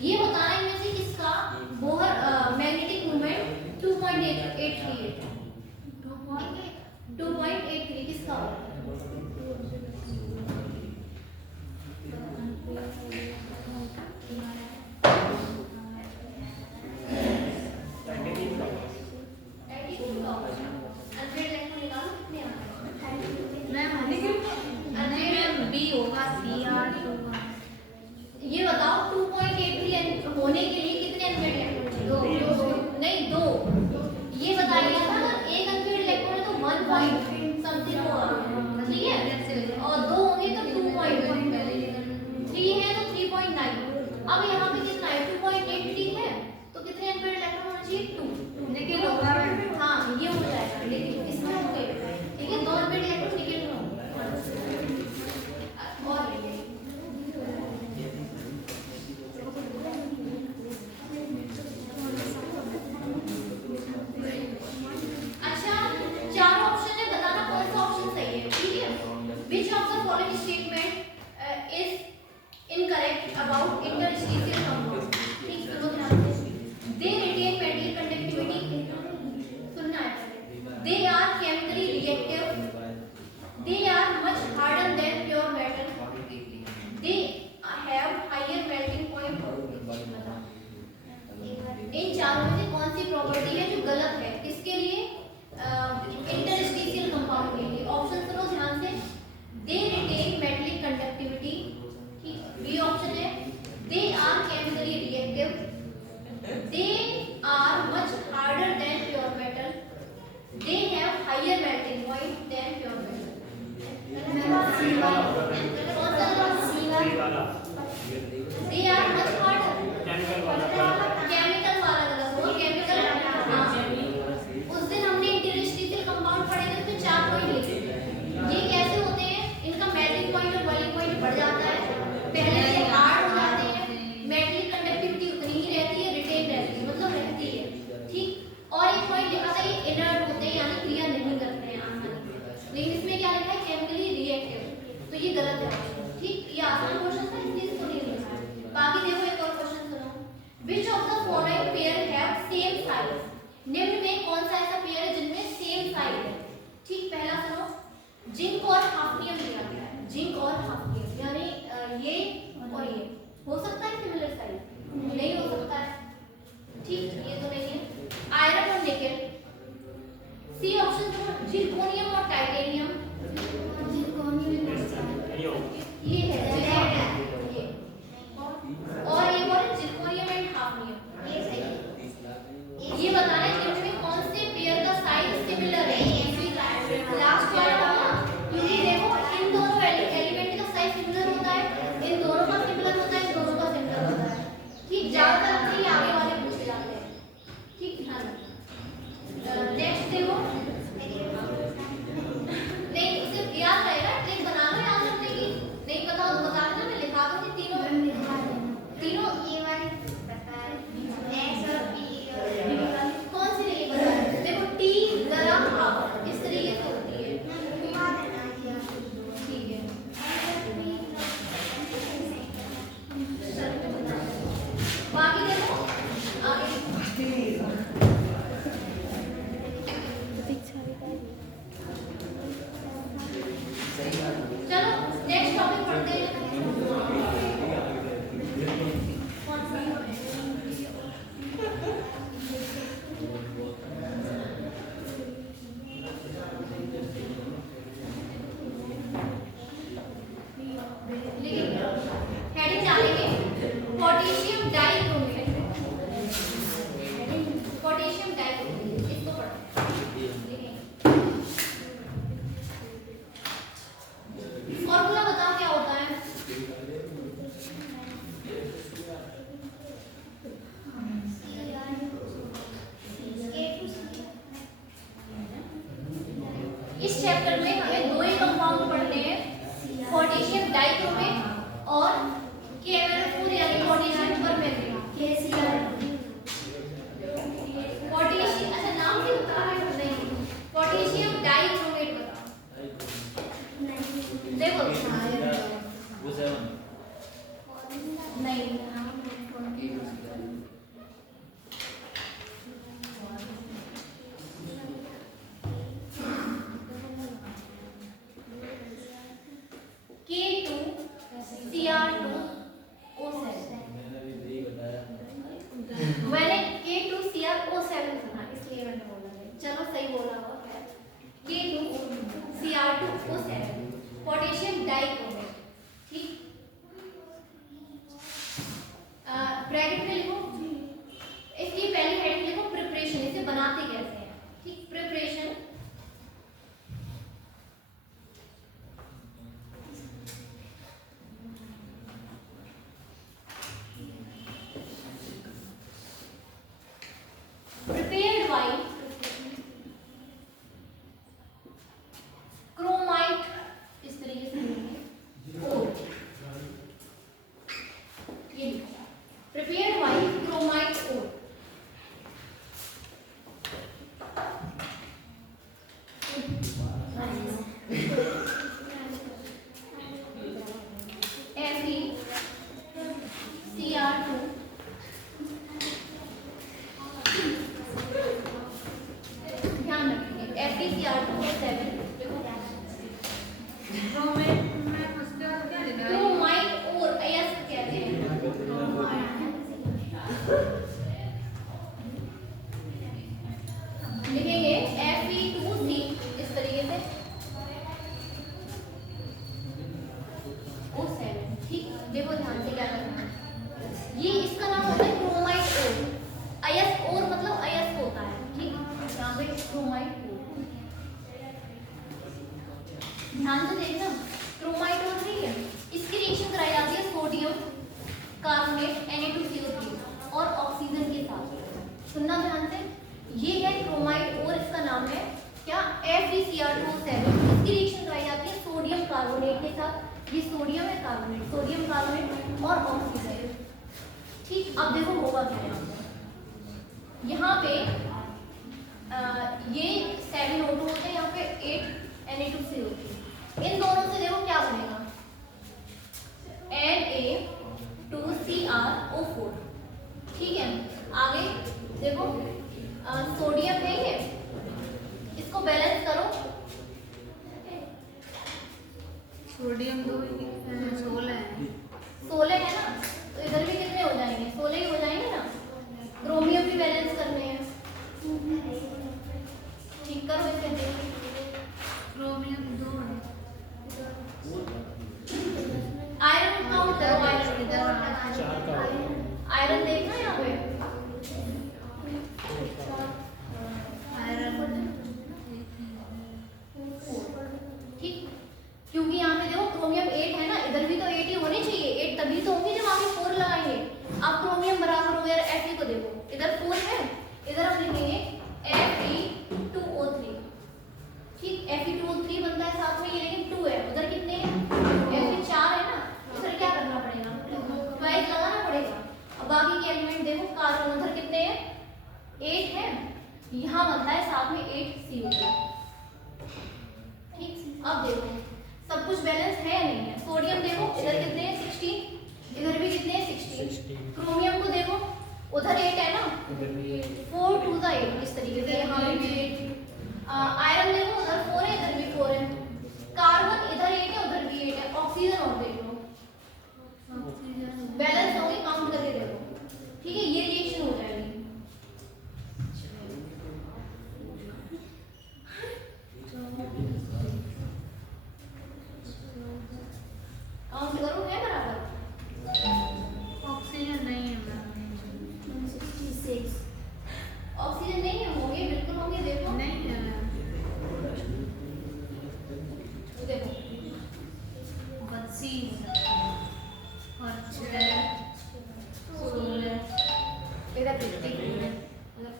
ये बताना है इनमें से किसका बोहर मैग्नेटिक मूवमेंट 2.83 है, 2.83 किसका होगा? ये बताओ 2.83 होने के लिए कितने अनफिल्ड इलेक्ट्रॉन चाहिए? दो, नहीं दो, ये बताया गया था ना, एक अनफिल्ड इलेक्ट्रॉन है तो 1 पॉइंट समथिंग होगा, ठीक है? और दो प्रॉपर्टी है जो गलत है। किसके लिए? इंटरस्टिशियल कंपाउंड के लिए। ऑप्शन सुनो ध्यान से। They retain metallic conductivity, B option है they are chemically reactive, they are much harder than pure metal, they have higher melting point than pure metal. कौन सा? They are much harder, chemical वाला गलत हुआ। Chemical, हाँ उस दिन हमने इंटरस्टिशियल कंपाउंड पढ़े थे तो 4 पॉइंट लिखे। ये कैसे होते हैं? इनका मेल्टिंग पॉइंट और बॉइलिंग पॉइंट बढ़ जाता है, पहले से हार्ड हो जाते हैं, मेटेलिक कंडक्टिविटी उतनी ही रहती है, रिटेन रहती है, मतलब रहती है, ठीक। और एक पॉइंट लिखा था ये इनर्ट होते हैं यानी क्रिया नहीं करते हैं आसानी से, लेकिन इसमें क्या लिखा है? केमिकली रिएक्टिव, तो ये गलत है, ठीक। ये आसान क्वेश्चन था इसलिए इसको नहीं लिखा है। बाकी देखो एक और क्वेश्चन सुनो। Which of the following pair have same size? निम्न में कौन सा ऐसा पेयर है जिनमें सेम साइज है? ठीक, पहला सुनो, जिंक और हाफनियम दिया गया है। जिंक और हाफनियम यानी ये और ये हो सकता है सिमिलर साइज? नहीं हो सकता है, ठीक, ये तो नहीं है। आयरन और निकेल, सी ऑप्शन सुनो, जिरकोनियम और टाइटेनियम, ये है ये, और ये बोले जिरकोनियम एंड हाफनियम, ये सही है। ये बताना है कि इनमें कौन से पेयर का साइज सिमिलर है। लास्ट वाला होगा, क्योंकि देखो इन दोनों एलिमेंट का साइज सिमिलर होता है, इन दोनों का सिमिलर होता है, इन दोनों का सिमिलर होता है, ठीक। ज्यादातर अपने आगे वाले पूछे जाते हैं, ठीक, ध्यान रखना। नेक्स्ट देखो, नहीं सिर्फ याद रहेगा, ट्रिक बना लो याद रखने की, नहीं पता हो तो बता देना, मैं लिखा दूंगी तीनों ये वाली पता है, एक्स और पी कौन सी नहीं पता है? देखो टी गरम हवा इस तरीके से होती है, ठीक है। बाकी देखो आगे, चलो नेक्स्ट टॉपिक पढ़ते हैं। कौन सा? हेडिंग डालेंगे पोटेशियम डाइक्रोमेट, पोटेशियम डाइक्रोमेट, इसको पढ़ो। फॉर्मूला बताओ क्या होता है? इस चैप्टर में हमें 2 ही कंपाउंड पढ़ने हैं, पोटेशियम डाइक्रोमेट और केमेराफोर यानी पोटेशियम परमैंगनेट। पोटेशियम, अच्छा नाम भी बता रहे हो? नहीं, पोटेशियम डाइक्रोमेट बताओ। देखो नहीं, K2Cr2O7, मैंने K2Cr O7 सुना इसलिए मैंने बोला नहीं, चलो सही बोला हुआ है। K2Cr2O7 पोटेशियम डाइक्रोमेट, ठीक। ब्रैकेट में लिखो, इसकी पहली हेडिंग लिखो प्रिपरेशन, इसे बनाते कैसे हैं, ठीक। प्रिपरेशन, prepared by chromite, इस तरीके से लिखेंगे, और ये prepared by chromite ore, FeCr2, ध्यान रखेंगे FeCr2O7, क्रोमाइट और अयस्क कहते हैं। ध्यान से देखना, क्रोमाइट और नहीं है, इसकी रिएक्शन कराई जाती है सोडियम कार्बोनेट Na2CO3 और ऑक्सीजन के साथ। सुनना ध्यान से, ये है क्रोमाइट और इसका नाम है क्या, FeCr2O7। इसकी रिएक्शन कराई जाती है सोडियम कार्बोनेट के साथ, ये सोडियम है कार्बोनेट, सोडियम कार्बोनेट और ऑक्सीजन। ठीक, अब देखो होगा क्या यहाँ पे ये 7 O2 होते हैं, यहाँ पे 8 Na2CO3। इन दोनों से देखो क्या बनेगा, Na2CrO4। ठीक है, आगे देखो सोडियम है ये, इसको बैलेंस करो, सोडियम 16 है, 16 है ना, तो इधर भी कितने हो जाएंगे, 16 ही हो जाएंगे ना। क्रोमियम भी बैलेंस करने हैं, ठीक करो इसे, क्रोमियम 2 है, आयरन काउंट करो, आयरन चार का होगा। आयरन देखना यहाँ पे, आयरन ठीक, क्योंकि यहाँ पे देखो क्रोमियम 8 है ना, इधर भी तो 8 ही होने चाहिए, 8 तभी तो होंगे जब आगे 4 लगाएंगे। अब क्रोमियम बराबर हो गया Fe को, देखो इधर 4 है, इधर हम लिखेंगे Fe2O3। ठीक, Fe2O3 बनता है साथ में ये, लेकिन 2 है, उधर कितने हैं, Fe 4 है ना, इधर क्या करना पड़ेगा, ट्वाइस लगाना पड़ेगा। अब बाकी के एलिमेंट देखो, कार्बन उधर कितने हैं, 8 है, यहाँ बनता है साथ में 8CO2। ठीक, अब देखो सब कुछ बैलेंस है या नहीं है। सोडियम देखो इधर कितने हैं, 16, इधर भी कितने हैं, 16। क्रोमियम को देखो उधर 8 है ना, 4 to the 8, इस तरीके से यहाँ पे भी 8। आयरन देखो उधर 4 है, इधर भी 4 है। कार्बन इधर 8 है, उधर भी 8 है। ऑक्सीजन और देख लो, बैलेंस होंगे, काउंट करके देखो। ठीक है, ये रिएक्शन हो जाएगी। काउंट करो, है बराबर, ऑक्सीजन नहीं है मैम, 66। ऑक्सीजन नहीं है, होंगे बिल्कुल होंगे, देखो नहीं है मैम, देखो 32 और 6 16 इधर 50, इधर 50।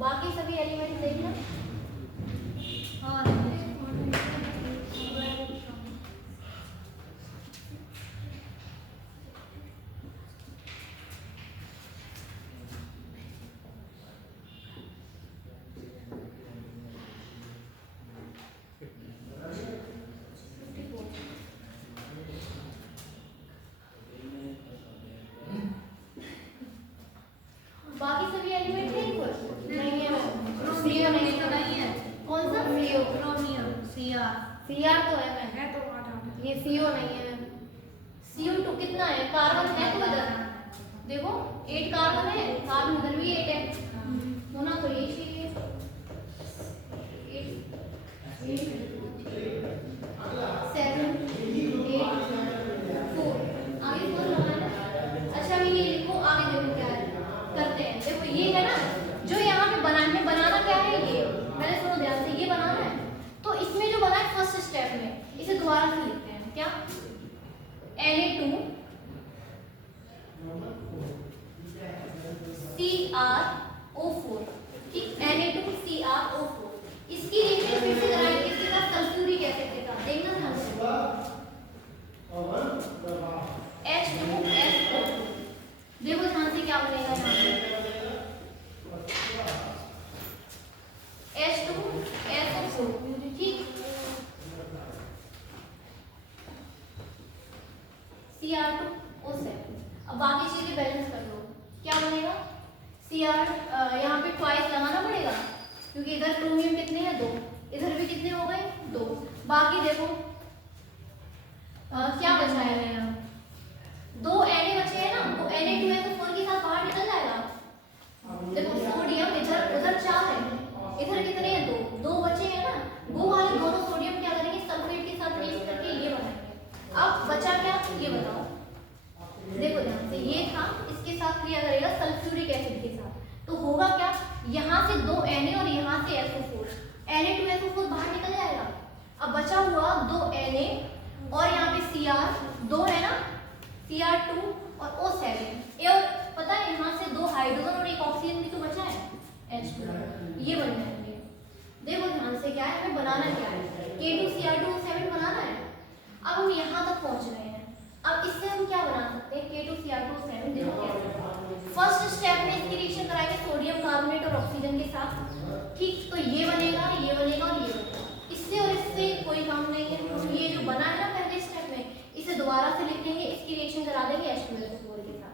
बाकी सभी एलिमेंट देखना, और बाकी सभी एलिमेंट नहीं, कुछ नहीं है। क्रोमियम नहीं तो नहीं है, कौन सा, CO, क्रोमियम Cr Cr तो है मैम, ये CO नहीं है मैम। CO2 कितना है, कार्बन है तो इधर देखो 8 कार्बन है, कार्बन इधर भी 8 है, होना तो ये चाहिए 8, 7, 8, 4, आगे 4 लगाना। अच्छा अभी ये लिखो, आगे देखो क्या है, करते हैं। देखो ये है ना, जो यहाँ पे बनाना क्या है, ये मैंने सुनो ध्यान से, ये बनाना है। तो इसमें जो बना है फर्स्ट स्टेप में, इसे दोबारा से लिखते हैं, क्या, Na2CrO4। ठीक, Na2CrO4, इसकी रिएक्शन फिर से कराएंगे, इसके साथ सल्फ्यूरिक एसिड के साथ, देखना ध्यान से, H2SO2। देखो ध्यान से क्या बनेगा यहाँ पे, H2SO4। ठीक, Cr2O7। अब बाकी चीजें बैलेंस कर लो, क्या बनेगा, Cr यहाँ पे ट्वाइस लगाना पड़ेगा, क्योंकि इधर क्रोमियम कितने हैं, 2, इधर भी कितने हो गए, 2। बाकी देखो क्या बचा है यहाँ, 2 Na बचे हैं ना, तो Na2 है तो 4 के साथ बाहर निकल जाएगा। देखो सोडियम इधर उधर 4 है, इधर कितने हैं, 2 बचे हैं ना, वो वाले दोनों सोडियम क्या करेंगे, सल्फेट के साथ रिएक्ट करके ये बनाएंगे। अब बचा क्या, ये बताओ, होगा 2 Na और यहाँ पे Cr 2 है ना, Cr2 और O7। और पता है यहाँ से 2 हाइड्रोजन और एक ऑक्सीजन भी तो बचा है, H2, ये बन जाएंगे। देखो ध्यान से क्या है, हमें बनाना क्या है, K2Cr2O7 बनाना है। अब हम यहाँ तक पहुँच गए हैं, अब इससे हम क्या बना सकते हैं, K2Cr2O7। देखो कैसे, फर्स्ट स्टेप में इसकी रिएक्शन कराएंगे सोडियम कार्बोनेट और ऑक्सीजन के साथ, ठीक। तो ये बनेगा, ये बनेगा और ये बनेगा, इससे और इससे कोई काम नहीं है। तो ये जो बना है ना पहले स्टेप में, इसे दोबारा से लिख देंगे, इसकी रिएक्शन करा देंगे H2SO4 के साथ।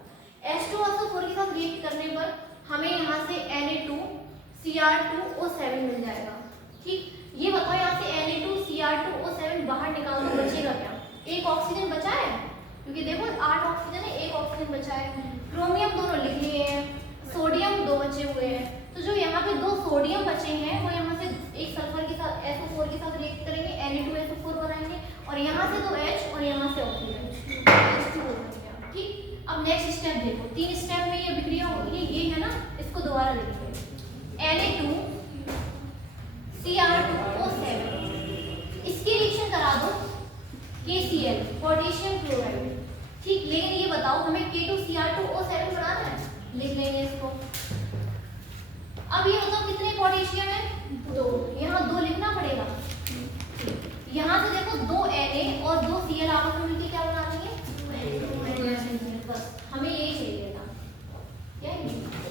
H2SO4 के साथ रिएक्ट करने पर हमें यहाँ से Na2Cr2O7 मिल जाएगा, ठीक। ये बताओ यहाँ से Na2Cr2O7 बाहर निकालो, बचेगा क्या, एक ऑक्सीजन बचा है, क्योंकि देखो 8 ऑक्सीजन है, एक ऑक्सीजन बचा है। क्रोमियम दोनों लिख लिए हैं, सोडियम 2 बचे हुए हैं, तो जो यहाँ पे 2 सोडियम बचे हैं वो यहाँ से एक सल्फर के साथ SO4 के साथ रिएक्ट करेंगे, Na2SO4 बनाएंगे, और यहाँ से 2 H और यहाँ से ऑक्सीजन H2O बन गया, ठीक। अब नेक्स्ट स्टेप देखो, 3 स्टेप में ये अभिक्रिया होगी, ये है ना, इसको दोबारा लिखिए, Na2Cr2O7, इसकी रिएक्शन करा दो KCl पोटेशियम क्लोराइड, ठीक। लेकिन ये बताओ हमें K2Cr2O7 बनाना है, लिख लेंगे इसको। अब ये बताओ कितने पोटेशियम है, 2, यहाँ 2 लिखना पड़ेगा। यहाँ से देखो 2 Na और 2 Cl आपस में मिलकर क्या बना देंगे, बस हमें यही चाहिए था, क्या है,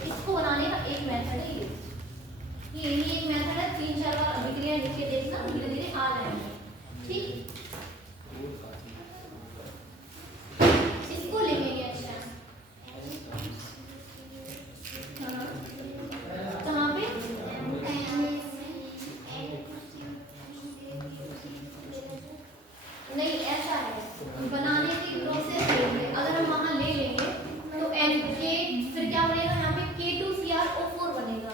इसको बनाने का एक मेथड है ये यही एक मेथड है। 3-4 बार अभिक्रिया लिख के देखना, धीरे धीरे आ जाएंगे, ठीक। इसको लिखेंगे, अच्छा कहाँ पे, नहीं ऐसा है, बनाने की प्रोसेस लेंगे, अगर हम वहाँ ले लेंगे तो NK फिर क्या बनेगा, यहाँ पे K2Cr2O4 बनेगा,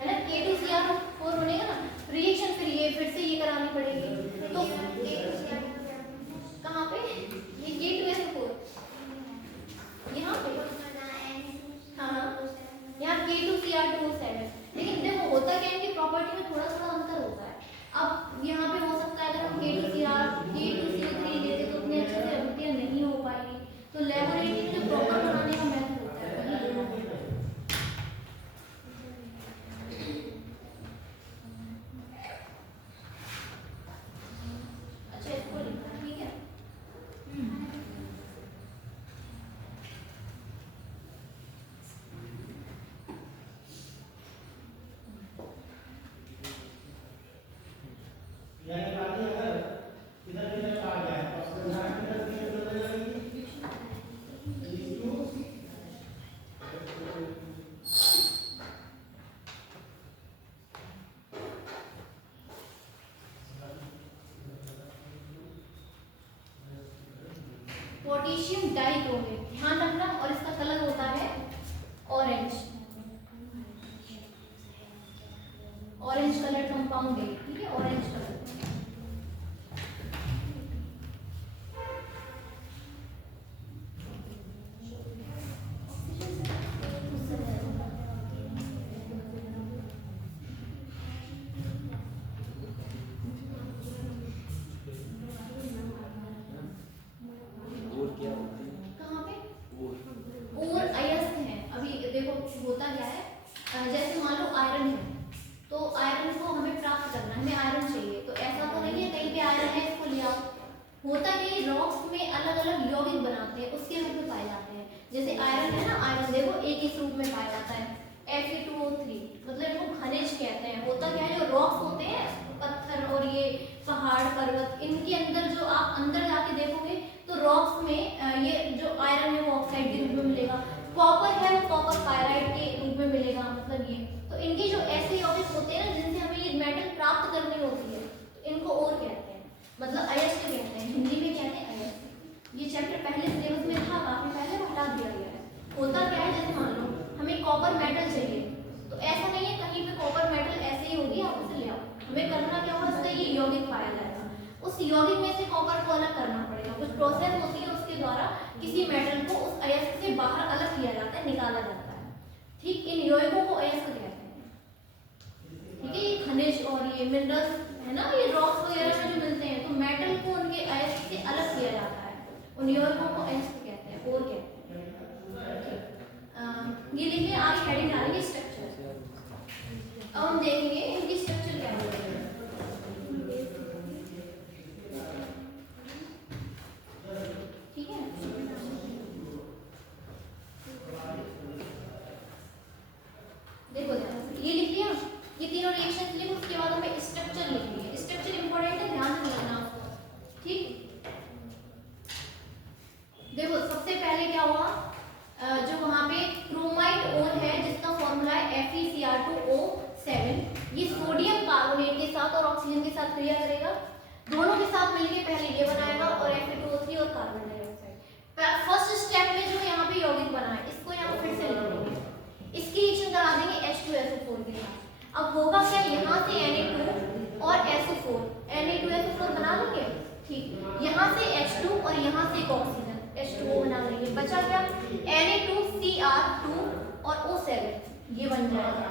है ना, K2Cr4 बनेगा ना, रिएक्शन फिर से ये करानी पड़ेगी, तो कहाँ पे, ये K2SO4 यहाँ पे, हाँ यहाँ K2Cr2O7। लेकिन देखो होता क्या है कि प्रॉपर्टी में थोड़ा सा अंतर होता है। अब यहाँ पे हो सकता है अगर हम K2CO3 लेते तो उतने अच्छे से अभिक्रिया नहीं हो पाएगी, तो लैबोरेटरी में जो प्रॉपर बनाने का मेथड होता है अच्छा इसको लिखना, ठीक है। यानी पानी अगर इधर इधर आ गया तो संधारण की तरफ से बदल जाएगी, पोटेशियम डाइक्रोमेट, ध्यान रखना, और इसका कलर होता है ऑरेंज, ऑरेंज कलर कंपाउंड है, ठीक है, ऑरेंज कलर। कहाँ पे और अयस्क है, अभी देखो होता क्या है, जैसे मान लो आयरन है, तो आयरन को हमें प्राप्त करना है, हमें आयरन चाहिए, तो ऐसा तो नहीं है कहीं पे आयरन है इसको ले आओ, होता है रॉक्स में अलग अलग यौगिक बनाते हैं, उसके रूप में पाए जाते हैं। जैसे आयरन है ना, आयरन देखो एक इस रूप में पाया जाता है Fe2O3, मतलब इनको खनिज कहते हैं। होता क्या है, जो रॉक्स होते हैं पत्थर और ये पहाड़ पर्वत, इनके अंदर जो आप अंदर जाके देखोगे तो रॉक्स में ये जो आयरन है वो ऑक्साइड के रूप में मिलेगा, कॉपर है वो कॉपर पायराइड के रूप में मिलेगा, मतलब ये। तो इनके जो ऐसे यौगिक होते हैं ना जिनसे हमें ये मेटल प्राप्त करनी होती है, तो इनको और कहते हैं, मतलब अयस्क कहते हैं, हिंदी में कहते हैं अयस्क। ये चैप्टर पहले सिलेबस में था, काफी पहले हटा दिया गया है। होता क्या है, जैसे मान लो हमें कॉपर मेटल चाहिए, तो ऐसा नहीं है कहीं पे कॉपर मेटल ऐसे ही होगी आप उसे ले आओ, हमें करना क्या होगा, उससे ये यौगिक पाया जाएगा, उस यौगिक में से कॉपर को अलग करना पड़ेगा, कुछ प्रोसेस होती है, उसके द्वारा किसी मेटल को उस अयस्क से बाहर अलग किया जाता है, निकाला जाता है, ठीक। इन यौगिकों को अयस्क कहते हैं, ठीक है। ये खनिज और ये मिनरल्स है ना, ये रॉक्स वगैरह में जो मिलते हैं, तो क्या करेगा, दोनों के साथ मिलके पहले ये बनाएगा और Fe2O3 और कार्बन डाइऑक्साइड। फर्स्ट स्टेप में जो यहाँ पे यौगिक बना है इसको यहाँ फिर से लिख देंगे, इसकी रिएक्शन करा देंगे H2SO4 के साथ। अब होगा क्या, यहाँ से Na2 और SO4 Na2SO4 बना लेंगे, ठीक, यहाँ से H2 और यहाँ से एक ऑक्सीजन H2O बना लेंगे, बचा क्या Na2Cr2 और O7 ये बन जाएगा।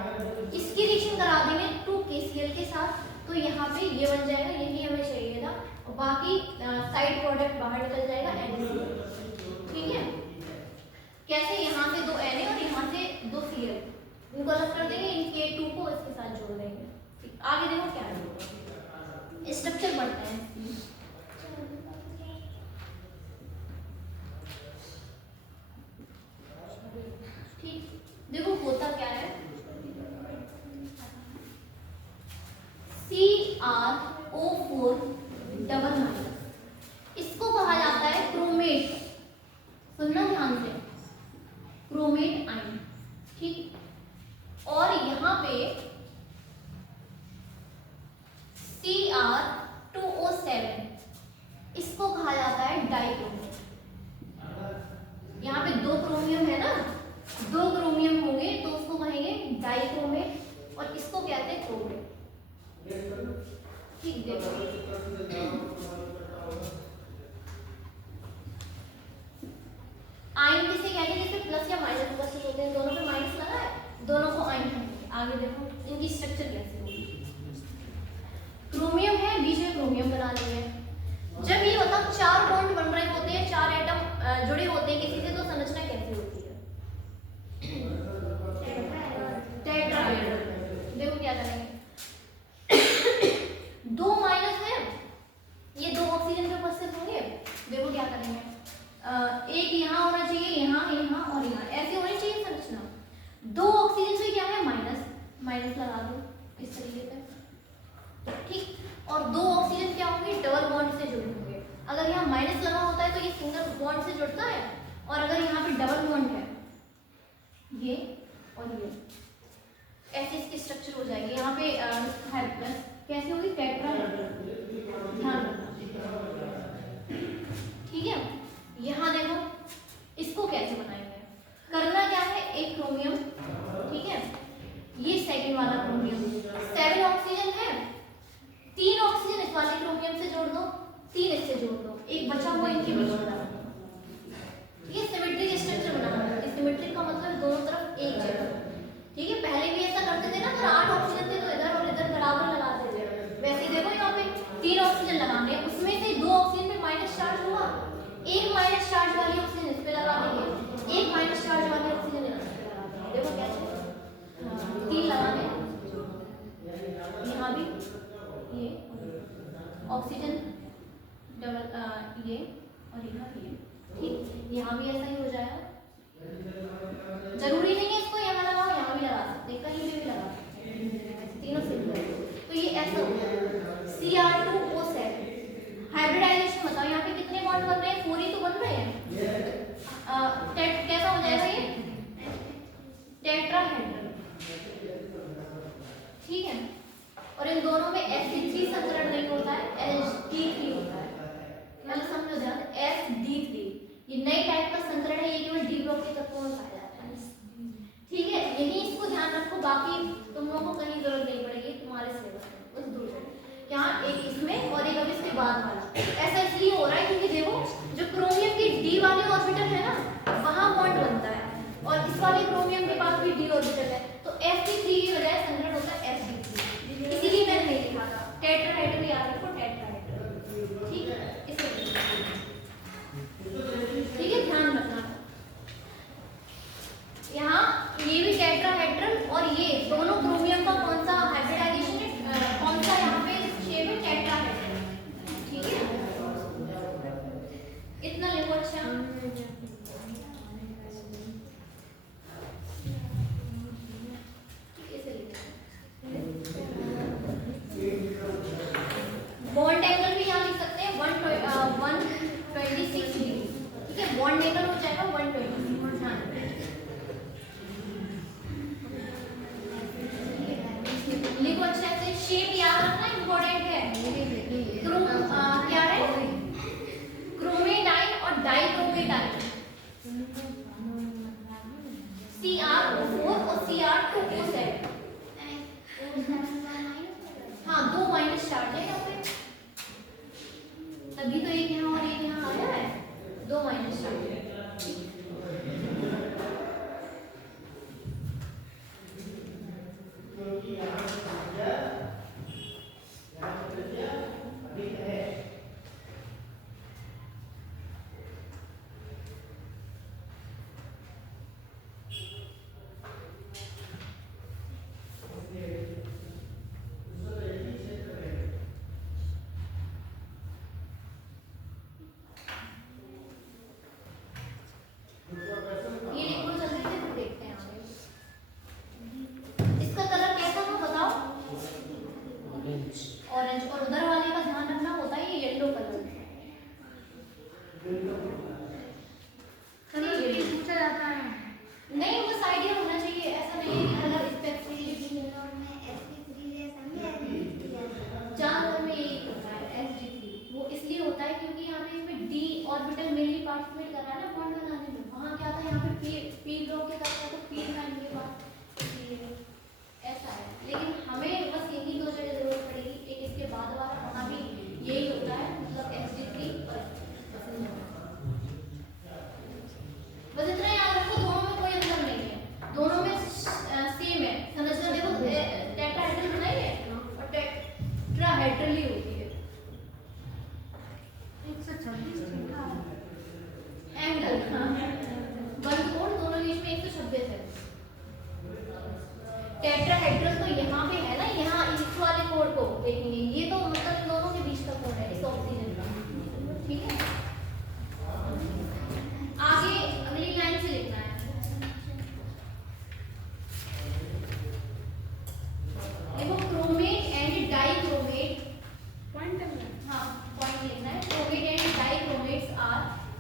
इसकी रिएक्शन करा देंगे 2KCl के साथ, तो यहाँ पे ये बन जाएगा, यही हमें चाहिए था, और बाकी साइड प्रोडक्ट बाहर निकल जाएगा NaCl, ठीक है। कैसे, यहाँ से 2 Na और यहाँ से 2 Cl, इनको अलग कर देंगे, इन K2 को इसके साथ जोड़ देंगे, ठीक। आगे देखो क्या है, स्ट्रक्चर बढ़ता है, ठीक। देखो होता क्या है, CrO4 डबल माइनस, इसको कहा जाता है क्रोमेट, सुनना ध्यान से, क्रोमेट आयन, ठीक। और यहाँ पे Cr2O7 इसको कहा जाता है डाइक्रोमेट। यहाँ पे 2 क्रोमियम है ना, 2 क्रोमियम होंगे तो उसको कहेंगे डाइक्रोमेट, और इसको कहते हैं क्रोमेट, ठीक। देखो आयन किसे कहते हैं, जैसे प्लस या माइनस उपस्थित होते हैं, दोनों पे माइनस लगा है, दोनों को आयन कहेंगे। आगे देखो इनकी स्ट्रक्चर कैसे होगी, क्रोमियम है, बीच में क्रोमियम बना लेंगे। जब ये मतलब 4 बॉन्ड बन रहे होते हैं, 4 एटम जुड़े होते हैं किसी से, तो संरचना कैसी होती है, टेट्राहेड्रल। देखो क्या करेंगे, 2 माइनस है, ये 2 ऑक्सीजन पे उपस्थित होंगे, देखो क्या करेंगे, एक यहाँ होना चाहिए, यहाँ यहाँ और यहाँ, ऐसे होनी चाहिए संरचना। 2 ऑक्सीजन से क्या है, माइनस, माइनस लगा दो इस तरीके से, ठीक। और 2 ऑक्सीजन क्या होंगे, डबल बॉन्ड से जुड़े होंगे। अगर यहाँ माइनस लगा होता है तो ये सिंगल बॉन्ड से जुड़ता है, और अगर यहाँ पे डबल बॉन्ड है, ये और ये, ऐसे इसकी स्ट्रक्चर हो जाएगी। यहाँ पे है प्लस, कैसे होगी, टेट्राहेड्रल, ध्यान रखना, ठीक है। यहाँ देखो इसको कैसे बनाएंगे, करना क्या है, एक क्रोमियम, ठीक है, ये सेकंड वाला क्रोमियम, 7 ऑक्सीजन है, 3 ऑक्सीजन इस वाले क्रोमियम से जोड़ दो, 3 इससे जोड़ दो, एक बचा हुआ इनके बीच में डाल दो, ये सिमेट्रिक स्ट्रक्चर बनाना है। सिमेट्रिक का मतलब दोनों तरफ एक जगह, ठीक है। पहले भी ऐसा करते थे ना, अगर 8 ऑक्सीजन थे तो इधर और इधर बराबर लगाते थे, वैसे देखो यहाँ पे 3 ऑक्सीजन लगाने, उसमें से 2 ऑक्सीजन पे माइनस चार्ज हुआ, एक माइनस चार्ज वाली ऑक्सीजन इस पे लगा देंगे, एक माइनस चार्ज वाली ऑक्सीजन इस पे लगा देंगे, देखो कैसे, 3 लगाने, यहाँ भी ये ऑक्सीजन डबल, ये और यहाँ ये, ठीक। यहाँ भी ऐसा ही हो जाएगा, जरूरी नहीं है इसको यहाँ लगाओ, यहाँ भी लगा सकते, कहीं पे भी लगा सकते, तीनों सिंपल। तो ये ऐसा हो जाएगा, Cr2O7 हाइब्रिडाइजेशन बताओ, यहाँ पे कितने बॉन्ड बन रहे हैं, 4 ही तो बन रहे हैं, कैसा हो जाएगा ये, टेट्राहेड्रल, ठीक है। और इन दोनों में sp3 संकरण नहीं होता है, sd3 होता है, मतलब समझो ध्यान, sd3 ये नई टाइप का संकरण है, ये केवल डी ब्लॉक के तत्वों में पाया जाता है, ठीक है। यही इसको ध्यान रखो, बाकी तुम लोगों को कहीं जरूरत नहीं पड़ेगी, तुम्हारे सिलेबस में बस दूर है, यहाँ एक इसमें और एक अब इसके बाद वाला। ऐसा इसलिए हो रहा है क्योंकि देखो जो क्रोमियम की डी वाले ऑर्बिटल है ना, वहाँ बॉन्ड बनता है, और इस वाले क्रोमियम के पास भी डी ऑर्बिटल है, तो sp3 की बजाय संकरण होता है sp3, इसीलिए मैंने नहीं लिखा था। टेट्राहेड्रल याद रखो, टेट्राहेड्रल, ठीक है, ठीक है, ध्यान रखना। यहाँ ये भी टेट्राहेड्रल और ये दोनों क्रोमियम का कौन सा हाइब्रिडाइजेशन है, कौन सा यहाँ पे शेप है, टेट्राहेड्रल, ठीक है। इतना लिखो, अच्छा ठीक है, इसे लिखो।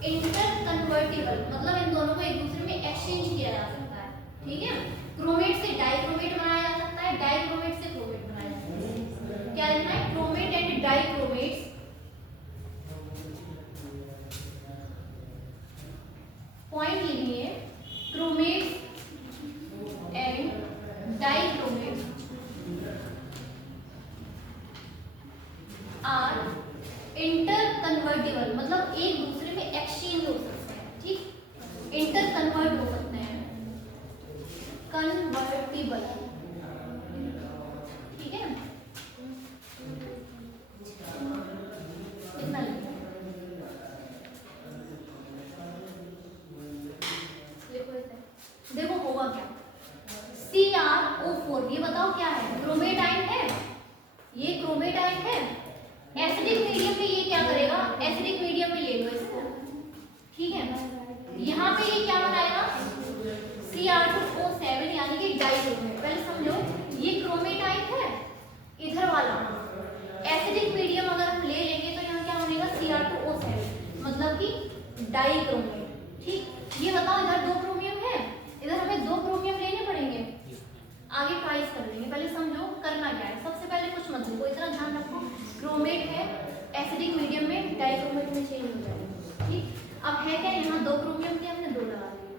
इंटर कन्वर्टिबल मतलब इन दोनों को एक दूसरे में एक्सचेंज किया जा सकता है, ठीक है। क्रोमेट से डाइक्रोमेट बनाया जा सकता है, डाइक्रोमेट से क्रोमेट बनाया जा सकता है। क्या लिखना है? क्रोमेट एंड डाइक्रोमेट्स पॉइंट लिखनी है, chromates and dichromates are interconvertible मतलब एक दूसरे में एक्सचेंज हो सकते हैं, ठीक। इंटर कन्वर्ट हो सकते हैं, कन्वर्टिबल, ठीक है। इतना लिखना है। देखो होगा क्या, CrO4 ये बताओ क्या है? क्रोमेटाइन है, ये क्रोमेटाइन है। एसिडिक मीडियम में ये क्या करेगा? एसिडिक मीडियम में ले लो इसको, ठीक है। यहाँ पे ये क्या बनाएगा? Cr2O7 यानी कि डाइक्रोमेट। पहले समझो, ये क्रोमेटाइन है इधर वाला, एसिडिक मीडियम अगर हम ले लेंगे तो यहाँ क्या बनेगा? Cr2O7 मतलब कि डाइक्रोमेट, ठीक। ये बताओ इधर 2 क्रोमियम है, इधर हमें 2 क्रोमियम लेने पड़ेंगे, आगे ट्राइस कर लेंगे। पहले समझो करना क्या है। सबसे पहले कुछ मत लिखो, इतना ध्यान रखो, क्रोमेट है एसिडिक मीडियम में डाइक्रोमेट में चेंज हो जाएगा, ठीक। अब है क्या, यहाँ 2 क्रोमियम थे, हमने 2 लगा दिए,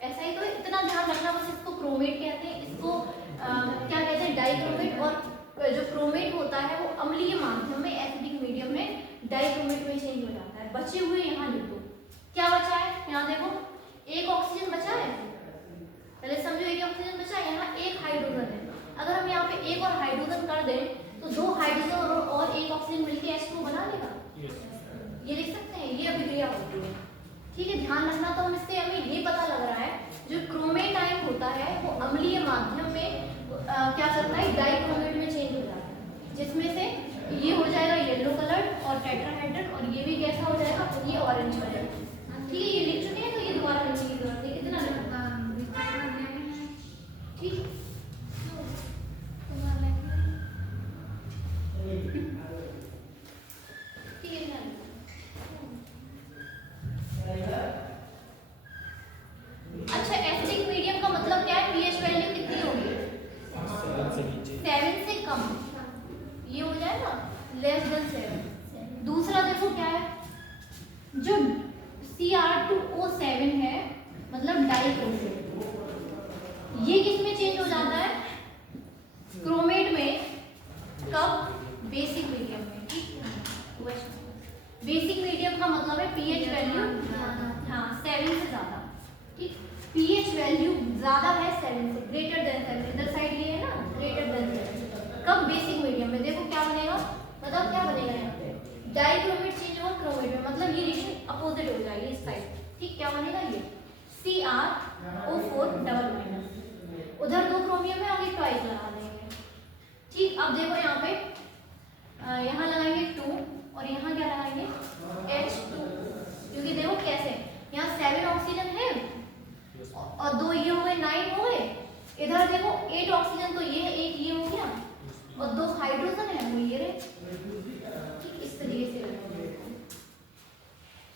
ऐसा ही। तो इतना ध्यान रखना, बस इसको क्रोमेट कहते हैं, इसको क्या कहते हैं? डाइक्रोमेट। और जो क्रोमेट होता है वो अम्लीय माध्यम में एसिडिक मीडियम में डाइक्रोमेट में चेंज हो जाता है। बचे हुए यहाँ लिखो, क्या बचा है? यहाँ देखो, एक ऑक्सीजन बचा है, पहले समझो, एक ऑक्सीजन बचा है, यहाँ एक हाइड्रोजन है। अगर हम यहाँ पे एक और हाइड्रोजन कर दें तो 2 हाइड्रोजन और एक ऑक्सीजन मिलकर H2 बना लेगा, ये लिख सकते हैं, ये अभिक्रिया होती है, ठीक है। ध्यान रखना। तो हम इससे हमें ये पता लग रहा है, जो क्रोमेटाइन होता है वो अम्लीय माध्यम में क्या करता है? डाइक्रोमेट में चेंज हो जाता है, जिसमें से ये हो जाएगा येलो कलर और टेट्राहेड्रल, और ये भी कैसा हो जाएगा? ये ऑरेंज कलर, ठीक है। ये लिख चुके हैं, तो ये दोबारा लिखने की जरूरत नहीं, कितना लिखना, ठीक। अच्छा, एसिडिक मीडियम का मतलब क्या है? पीएच वैल्यू कितनी होगी? 7 से कम, ये हो जाएगा लेस देन 7। दूसरा देखो क्या है, जो Cr2O7 है मतलब डाइक्रोमेट, ये किस में चेंज हो जाता है? क्रोमेट में। कब? बेसिक मीडियम में, ठीक। बेसिक मीडियम का मतलब है पीएच वैल्यू, हाँ, 7 से ज्यादा, ठीक। पीएच वैल्यू ज्यादा है 7 से, ग्रेटर देन 7, इधर साइड ये है ना, ग्रेटर देन 7। कब? बेसिक मीडियम में। देखो क्या बनेगा, मतलब क्या बनेगा यहाँ पे? डाइक्रोमेट चेंज होगा क्रोमेट में, मतलब ये रिएक्शन अपोजिट हो जाएगी इस साइड, ठीक। क्या बनेगा? ये CrO4 डबल माइनस, उधर 2 क्रोमियम है, आगे ट्वाइस लगा देंगे, ठीक। अब देखो यहाँ पे यहाँ लगाएंगे 2 और यहाँ क्या लगाएंगे? H2, क्योंकि देखो कैसे, यहाँ 7 ऑक्सीजन है और 2 ये हो गए, 9 हो गए। इधर देखो 8 ऑक्सीजन, तो ये है, 1 ये हो गया, और 2 हाइड्रोजन है, वो ये रहे, ठीक। इस तरीके से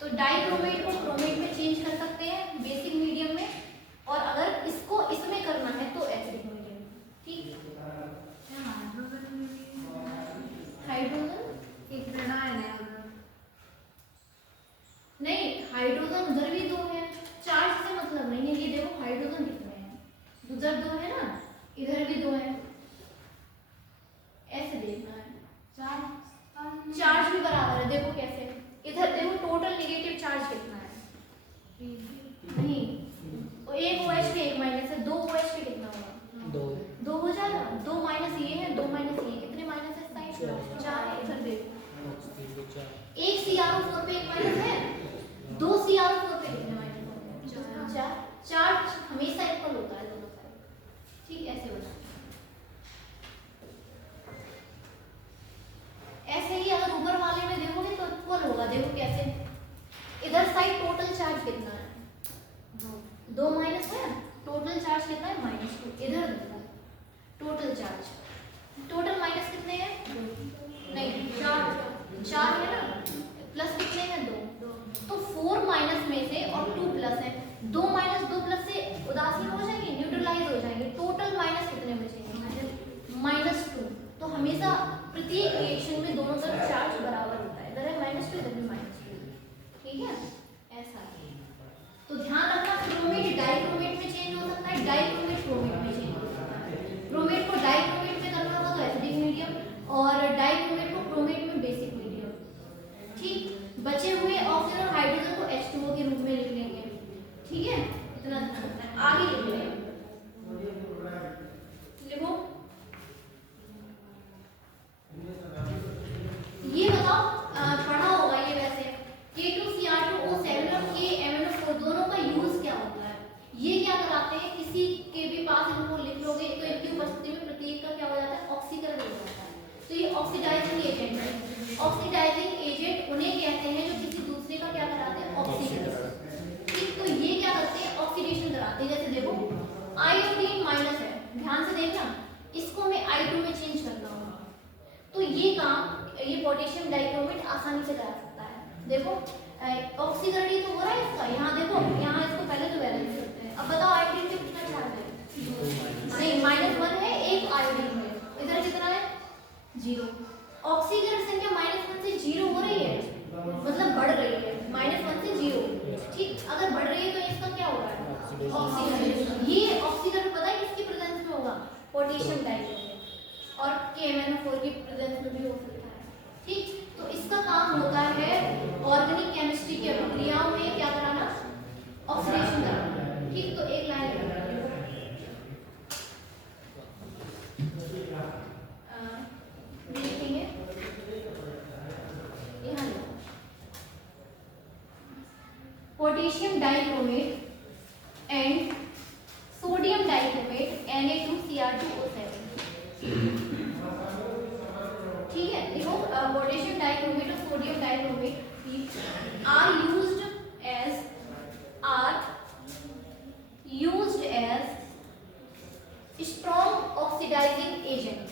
तो डाइक्रोमेट को क्रोमेट में चेंज कर सकते हैं बेसिक मीडियम में, और अगर इसको इसमें करना है तो एसिडिक मीडियम, ठीक। हाइड्रोजन नहीं, हाइड्रोजन उधर भी 2 है, चार्ज से मतलब नहीं है। ये देखो हाइड्रोजन कितने हैं, उधर 2 है ना, इधर भी 2 है, ऐसे देखना है। चार्ज भी बराबर है, देखो कैसे, इधर देखो टोटल नेगेटिव चार्ज कितना है? नहीं, एक OH पे 1 माइनस है, 2 OH पे कितना होगा? 2 हो जाएगा। 2 माइनस ये है, 2 माइनस ये, कितने माइनस है इस साइड? 4 है। इधर देखो, एक CrO4 पे 1 माइनस है, 2 CrO4 पे कितने माइनस होते हैं? 4। चार्ज हमेशा इक्वल होता है दोनों साइड, ठीक। ऐसे होता है। ऐसे ही अगर ऊपर वाले में देखोगे तो इक्वल होगा, देखो कैसे, इधर साइड टोटल चार्ज कितना है? 2 माइनस है, टोटल चार्ज कितना है? -2। इधर देखो टोटल चार्ज, टोटल माइनस कितने हैं? नहीं, 4 है ना, प्लस कितने हैं? 2। तो 4 पढ़ा होगा ये वैसे K2Cr2O7 और KMnO4 दोनों का यूज क्या होता है। ये क्या कराते हैं, किसी के भी पास इनको लिख लोगे तो इनकी उपस्थिति में प्रतीक का क्या हो जाता है, ऑक्सीकरण हो जाता है। तो ये ऑक्सीडाइजिंग एजेंट है। ऑक्सीडाइजिंग एजेंट उन्हें कहते हैं जो किसी दूसरे का क्या कराते हैं, ऑक्सीकरण। ठीक, तो ये क्या करते हैं, ऑक्सीडेशन कराते हैं। जैसे देखो आयोडीन माइनस है, ध्यान से देखना, इसको मैं I2 में चेंज करना होगा तो ये काम ये पोटेशियम डाइक्रोमेट आसानी से करा सकता है। देखो ऑक्सीकरण ही तो हो रहा है इसका, यहाँ देखो, यहाँ इसको पहले तो बैलेंस करते हैं। अब बताओ आयोडीन पे कितना चार्ज है, नहीं -1 है, एक आयोडीन में, इधर कितना है 0। ऑक्सीकरण संख्या -1 से 0 हो रही है, मतलब बढ़ रही है, -1 से 0। ठीक, अगर बढ़ रही है तो इसका क्या हो रहा है, ऑक्सीकरण। ये ऑक्सीकरण पता है किसकी प्रेजेंस में होगा, पोटेशियम डाइक्रोमेट और KMnO4 की प्रेजेंस में भी हो सकता है। ठीक, तो इसका काम होता है ऑर्गेनिक केमिस्ट्री की प्रक्रियाओं में क्या कराना, ऑक्सीडेशन कराना। ठीक, तो एक लाइन लिखेंगे, यहाँ potassium dichromate and sodium dichromate Na2Cr2O7। ठीक है, देखो पोटेशियम डाइक्रोमेट और sodium dichromate are used as strong oxidising agent.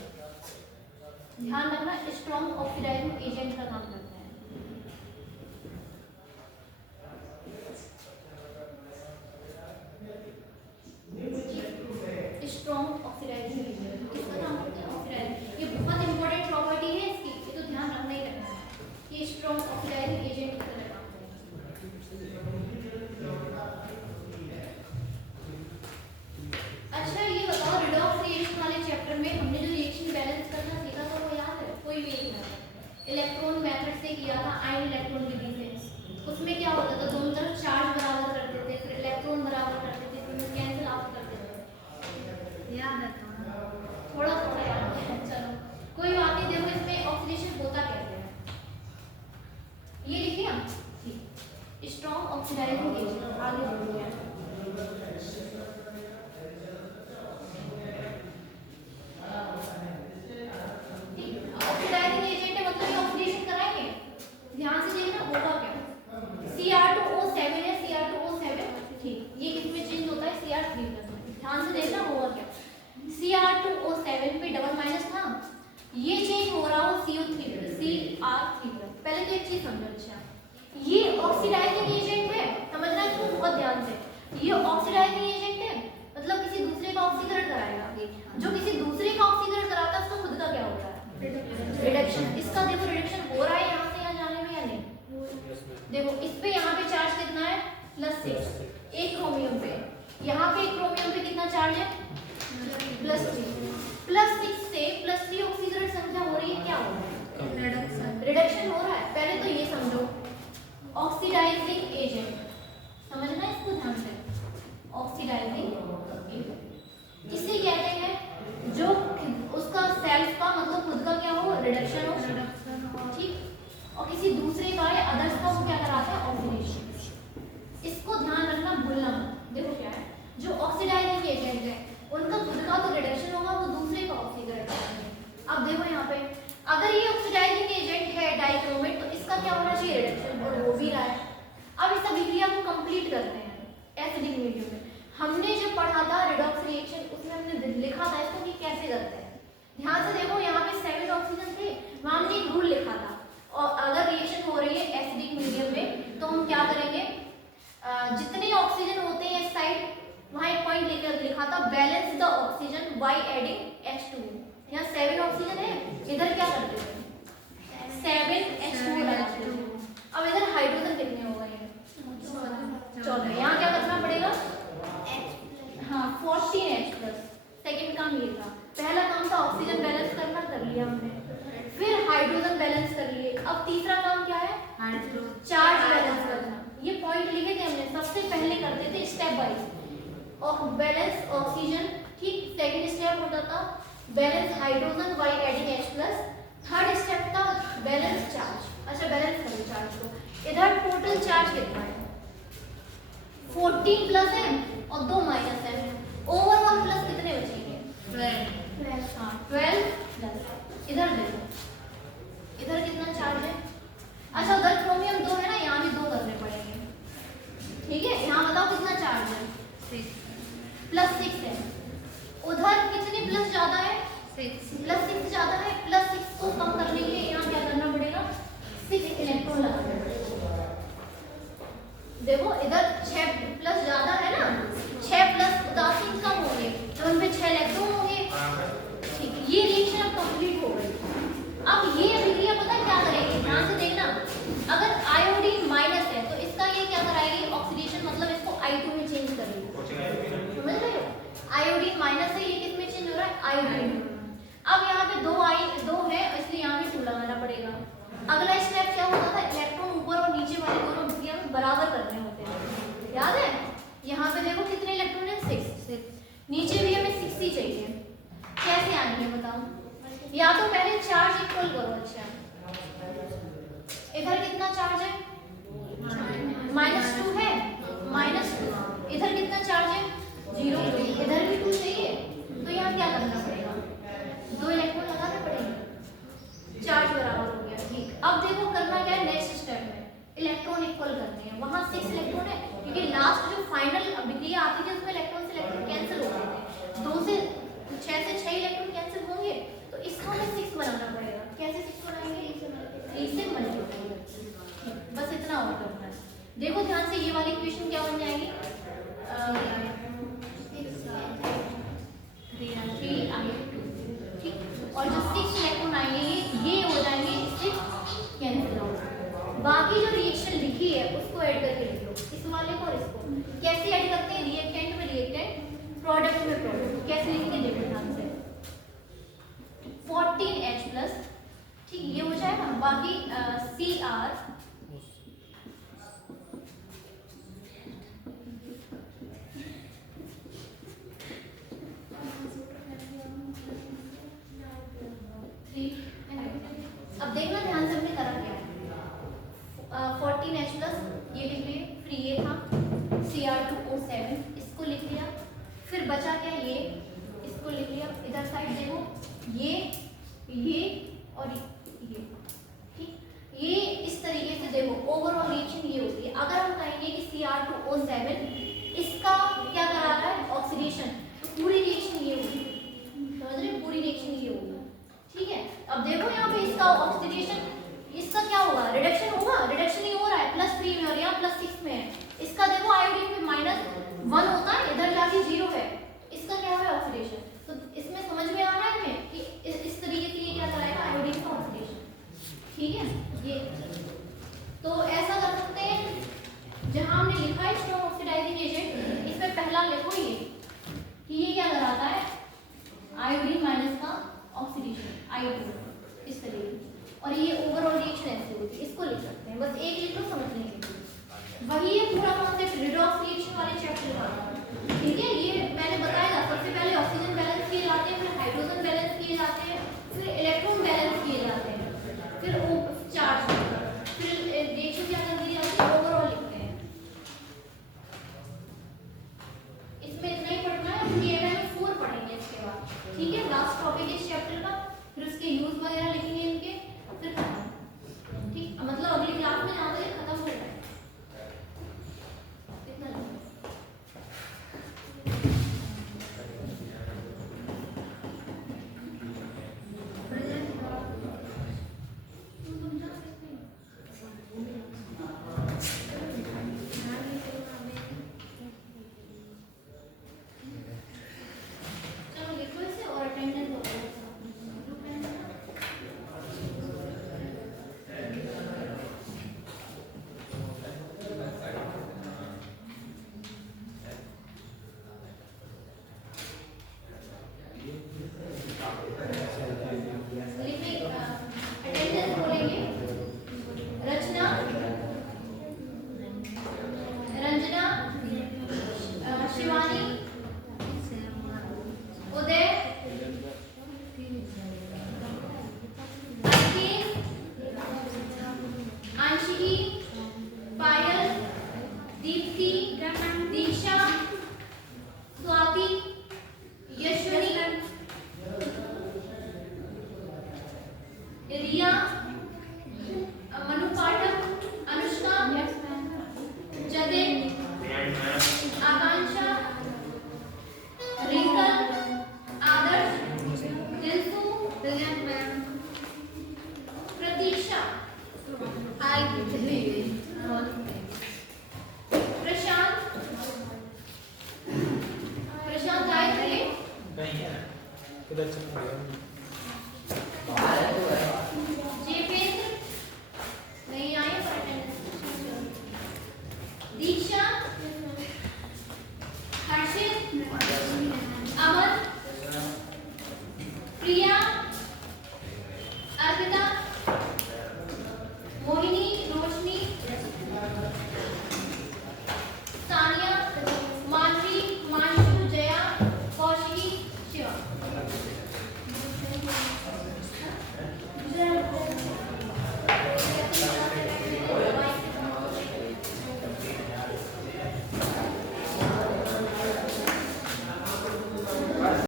ध्यान रखना, स्ट्रॉन्ग ऑक्सीडाइजिंग एजेंट का काम करता है। स्ट्रॉन्ग ऑक्सीडाइजिंग एजेंट किसका काम करता है, ऑक्सीडाइजिंग। ये बहुत इंपॉर्टेंट प्रॉपर्टी है इसकी, ये तो ध्यान रखना ही रखना है कि स्ट्रॉन्ग ऑक्सीडाइजिंग एजेंट की तरह काम करेगा। अच्छा ये बताओ, रिडॉक्स रिएक्शन वाले चैप्टर में हमने जो रिएक्शन बैलेंस करना सीखा था वो याद है, कोई भी एक है, इलेक्ट्रॉन मेथड से किया था, आयन इलेक्ट्रॉन विधि से। उसमें क्या होता था, दोनों तरफ चार्ज बराबर करते थे, फिर इलेक्ट्रॉन बराबर करते थे, फिर कैंसिल आउट करते थे, याद है थोड़ा थोड़ा याद है। चलो कोई बात नहीं, देखो इसमें ऑक्सीडेशन होता कैसे है, ये लिखिए हम, स्ट्रॉन्ग ऑक्सीडाइजिंग एजेंट। आगे बढ़िए, ऑक्सीडाइजिंग एजेंट है मतलब ये ऑक्सीडेशन कराएंगे। ध्यान से देखना होगा क्या, Cr2O7 है, Cr2O7। ठीक, ये किसमें चेंज होता है, Cr3+ में। ध्यान से देखना होगा क्या, Cr2O7 पे डबल माइनस था, ये चेंज हो रहा हो CO3+, Cr3+। पहले तो एक चीज समझो, अच्छा ये ऑक्सीडाइजिंग एजेंट है, समझना इसको बहुत ध्यान से। ये ऑक्सीडाइजिंग एजेंट है मतलब किसी दूसरे का ऑक्सीकरण कराएगा। जो किसी दूसरे का ऑक्सीकरण कराता है उसका खुद का क्या होता है, रिडक्शन। इसका देखो रिडक्शन हो रहा है यहाँ से यहाँ जाने में या नहीं। देखो इस पे यहाँ पे चार्ज कितना है, +6, एक क्रोमियम पे, यहाँ पे एक क्रोमियम पे कितना चार्ज है, +3। +6 से +3 ऑक्सीकरण संख्या हो रही है, क्या हो रहा है, रिडक्शन हो रहा है। पहले तो ये समझो, ऑक्सीडाइजिंग एजेंट, समझना इसको ध्यान से, ऑक्सीडाइजिंग किसे कहते हैं, जो उसका सेल्फ का मतलब खुद का क्या हो, रिडक्शन हो। ठीक, और किसी दूसरे का या अदर्स का वो क्या कराता है, ऑक्सीडेशन। इसको ध्यान रखना, भूलना मत। देखो क्या है, जो ऑक्सीडाइजिंग एजेंट है उनका खुद का तो रिडक्शन होगा, वो दूसरे का ऑक्सीकरण करेंगे। अब देखो यहाँ पे अगर ये ऑक्सीडाइजिंग एजेंट है डाइक्रोमेट, तो इसका क्या होना चाहिए, रिडक्शन, और हो भी रहा है। अब इस अभिक्रिया को कंप्लीट करते हैं एसिडिक मीडियम में। हमने जब पढ़ा था रिडॉक्स रिएक्शन, उसमें हमने लिखा था इसको कि कैसे करते हैं। ध्यान से देखो, यहाँ पे 7 ऑक्सीजन थे, वहां हमने एक रूल लिखा था, और अगर रिएक्शन हो रही है एसिडिक मीडियम में तो हम क्या करेंगे, जितने ऑक्सीजन होते हैं इस साइड, वहां एक पॉइंट लेकर लिखा था, balance the oxygen by adding H2। यहाँ 7 ऑक्सीजन है, इधर क्या करते हैं 7H2 लगाते हैं। अब इधर हाइड्रोजन कितने हो गए, 14। यहाँ क्या करना पड़ेगा, हाँ 14H+। सेकंड काम ये था, पहला काम था ऑक्सीजन बैलेंस करना, कर लिया हमने, फिर हाइड्रोजन बैलेंस कर लिए। अब तीसरा काम क्या है, चार्ज बैलेंस करना। ये पॉइंट लिखे थे हमने, सबसे पहले करते थे स्टेप वाइज, और बैलेंस ऑक्सीजन। ठीक, सेकंड स्टेप होता था balance hydrogen by adding H+। Third step था बैलेंस चार्ज। अच्छा बैलेंस करो चार्ज को। इधर टोटल चार्ज कितना है, 14 प्लस है और 2 माइनस है, ओवरऑल प्लस कितने बचेंगे, 12। हाँ 12 प्लस इधर देखो, इधर कितना चार्ज है। अच्छा उधर क्रोमियम 2 है ना, यहाँ भी 2 करने पड़ेंगे, ठीक है। यहाँ बताओ कितना चार्ज है, 6 प्लस 6 है। उधर कितनी प्लस ज्यादा है, 6 प्लस 6 ज्यादा है। प्लस 6 को कम करने के लिए यहाँ क्या करना पड़ेगा, 6 इलेक्ट्रॉन लगाना पड़ेगा। देखो इधर 6 प्लस ज्यादा है ना, 6 प्लस उदासीन कम होंगे तो उनपे 6 इलेक्ट्रॉन होंगे, ठीक है। ये रिएक्शन अब कंप्लीट हो गई। अब ये अभिक्रिया पता है क्या करेगी, ध्यान से देखना। अगर आयोडीन माइनस है तो इसका ये क्या कराएगी, ऑक्सीडेशन, मतलब इसको I2 में चेंज करेगी, समझ रहे हो। आयोडीन माइनस है, ये किस में चेंज हो रहा है, आयोडीन। अब यहाँ पे 2 है इसलिए यहाँ पे 2 लगाना पड़ेगा। अगला स्टेप क्या होता था, इलेक्ट्रॉन ऊपर और नीचे वाले दोनों अभिक्रिया में बराबर करने होते हैं, याद है। यहाँ पे देखो कितने इलेक्ट्रॉन है, 6। नीचे भी हमें 6 ही चाहिए, कैसे आएंगे बताओ। या तो पहले चार्ज इक्वल करो। अच्छा इधर कितना चार्ज है, -2 है, -2। इधर कितना चार्ज है, 0। इधर भी 2 चाहिए, तो यहाँ क्या करना पड़ेगा, 2 इलेक्ट्रॉन लगाने पड़ेंगे, चार्ज बराबर हो गया, ठीक। अब देखो करना क्या है, नेक्स्ट स्टेप में इलेक्ट्रॉन इक्वल करने हैं। वहाँ 6 इलेक्ट्रॉन है, क्योंकि लास्ट जो फाइनल अभिक्रिया आती थी उसमें इलेक्ट्रॉन से इलेक्ट्रॉन कैंसिल हो गए थे, 2 से 6 से 6 इलेक्ट्रॉन कैंसिल होंगे, तो इसका हमें 6 बनाना पड़ेगा। कैसे 6 बनाएंगे, 3 से मल्टीप्लाई करके, बस इतना और करना है। देखो ध्यान से, ये वाली इक्वेशन क्या बन जाएगी, 3I2, ठीक। और जो 6 इलेक्ट्रॉन आएंगे ये हो जाएंगे, इससे कैंसिल हो। बाकी जो रिएक्शन लिखी है उसको ऐड करके लिख लो, इस वाले को और इसको। कैसे ऐड करते हैं, रिएक्टेंट में रिएक्टेंट, प्रोडक्ट में प्रोडक्ट। कैसे लिखेंगे देखो ध्यान से, 14H प्लस, ठीक, ये हो जाएगा। बाकी Cr अब देखना ध्यान से, हमने करा क्या है, 14H प्लस ये लिख लिए, फिर ये था Cr2O7, इसको लिख लिया। फिर बचा क्या, ये इसको लिख लिया। इधर साइड देखो, ये और ये, ठीक। ये इस तरीके से देखो ओवरऑल रिएक्शन ये होती है। अगर हम कहेंगे कि Cr2O7 इसका क्या करा रहा है, ऑक्सीडेशन, तो पूरी रिएक्शन ये होगी, समझ रहे, पूरी रिएक्शन ये होगी, ठीक है। अब देखो यहाँ पे इसका ऑक्सीडेशन, इसका क्या होगा, रिडक्शन होगा, रिडक्शन ही हो रहा है +3 में और यहाँ +6 में है। इसका देखो आयोडीन में -1 होता है, इधर जाके 0 है, इसका क्या है ऑक्सीडेशन। तो इसमें समझ में आ रहा है हमें कि इस तरीके से ये क्या कराएगा, आयोडीन का ऑक्सीडेशन, ठीक है। ये तो ऐसा कर सकते हैं, जहां हमने लिखा है स्ट्रॉन्ग ऑक्सीडाइजिंग एजेंट, इसमें पहला लिखो ये कि ये क्या कराता है, आयोडीन माइनस का ऑक्सीडेशन, आयोडीन, इस तरीके। और ये ओवरऑल रिएक्शन ऐसे होती है, इसको लिख सकते हैं, बस एक लिख लो समझने के लिए। वही है पूरा कॉन्सेप्ट रिडॉक्स रिएक्शन वाले चैप्टर का, ठीक है। ये मैंने बताया था, सबसे पहले ऑक्सीजन बैलेंस किए जाते हैं, फिर हाइड्रोजन बैलेंस किए जाते हैं, फिर इलेक्ट्रॉन बैलेंस किए जाते हैं, फिर चार्ज, फिर रिएक्शन क्या कर दी जाती है, ओवरऑल लिखते हैं। इसमें इतना ही पढ़ना है, KML 4 पढ़ेंगे इसके बाद, ठीक है। लास्ट टॉपिक इस चैप्टर का, फिर उसके यूज वगैरह लिखेंगे इनके, फिर खत्म, ठीक। मतलब अगली क्लास में यहाँ तक खत्म हो जाए, इतना हाइट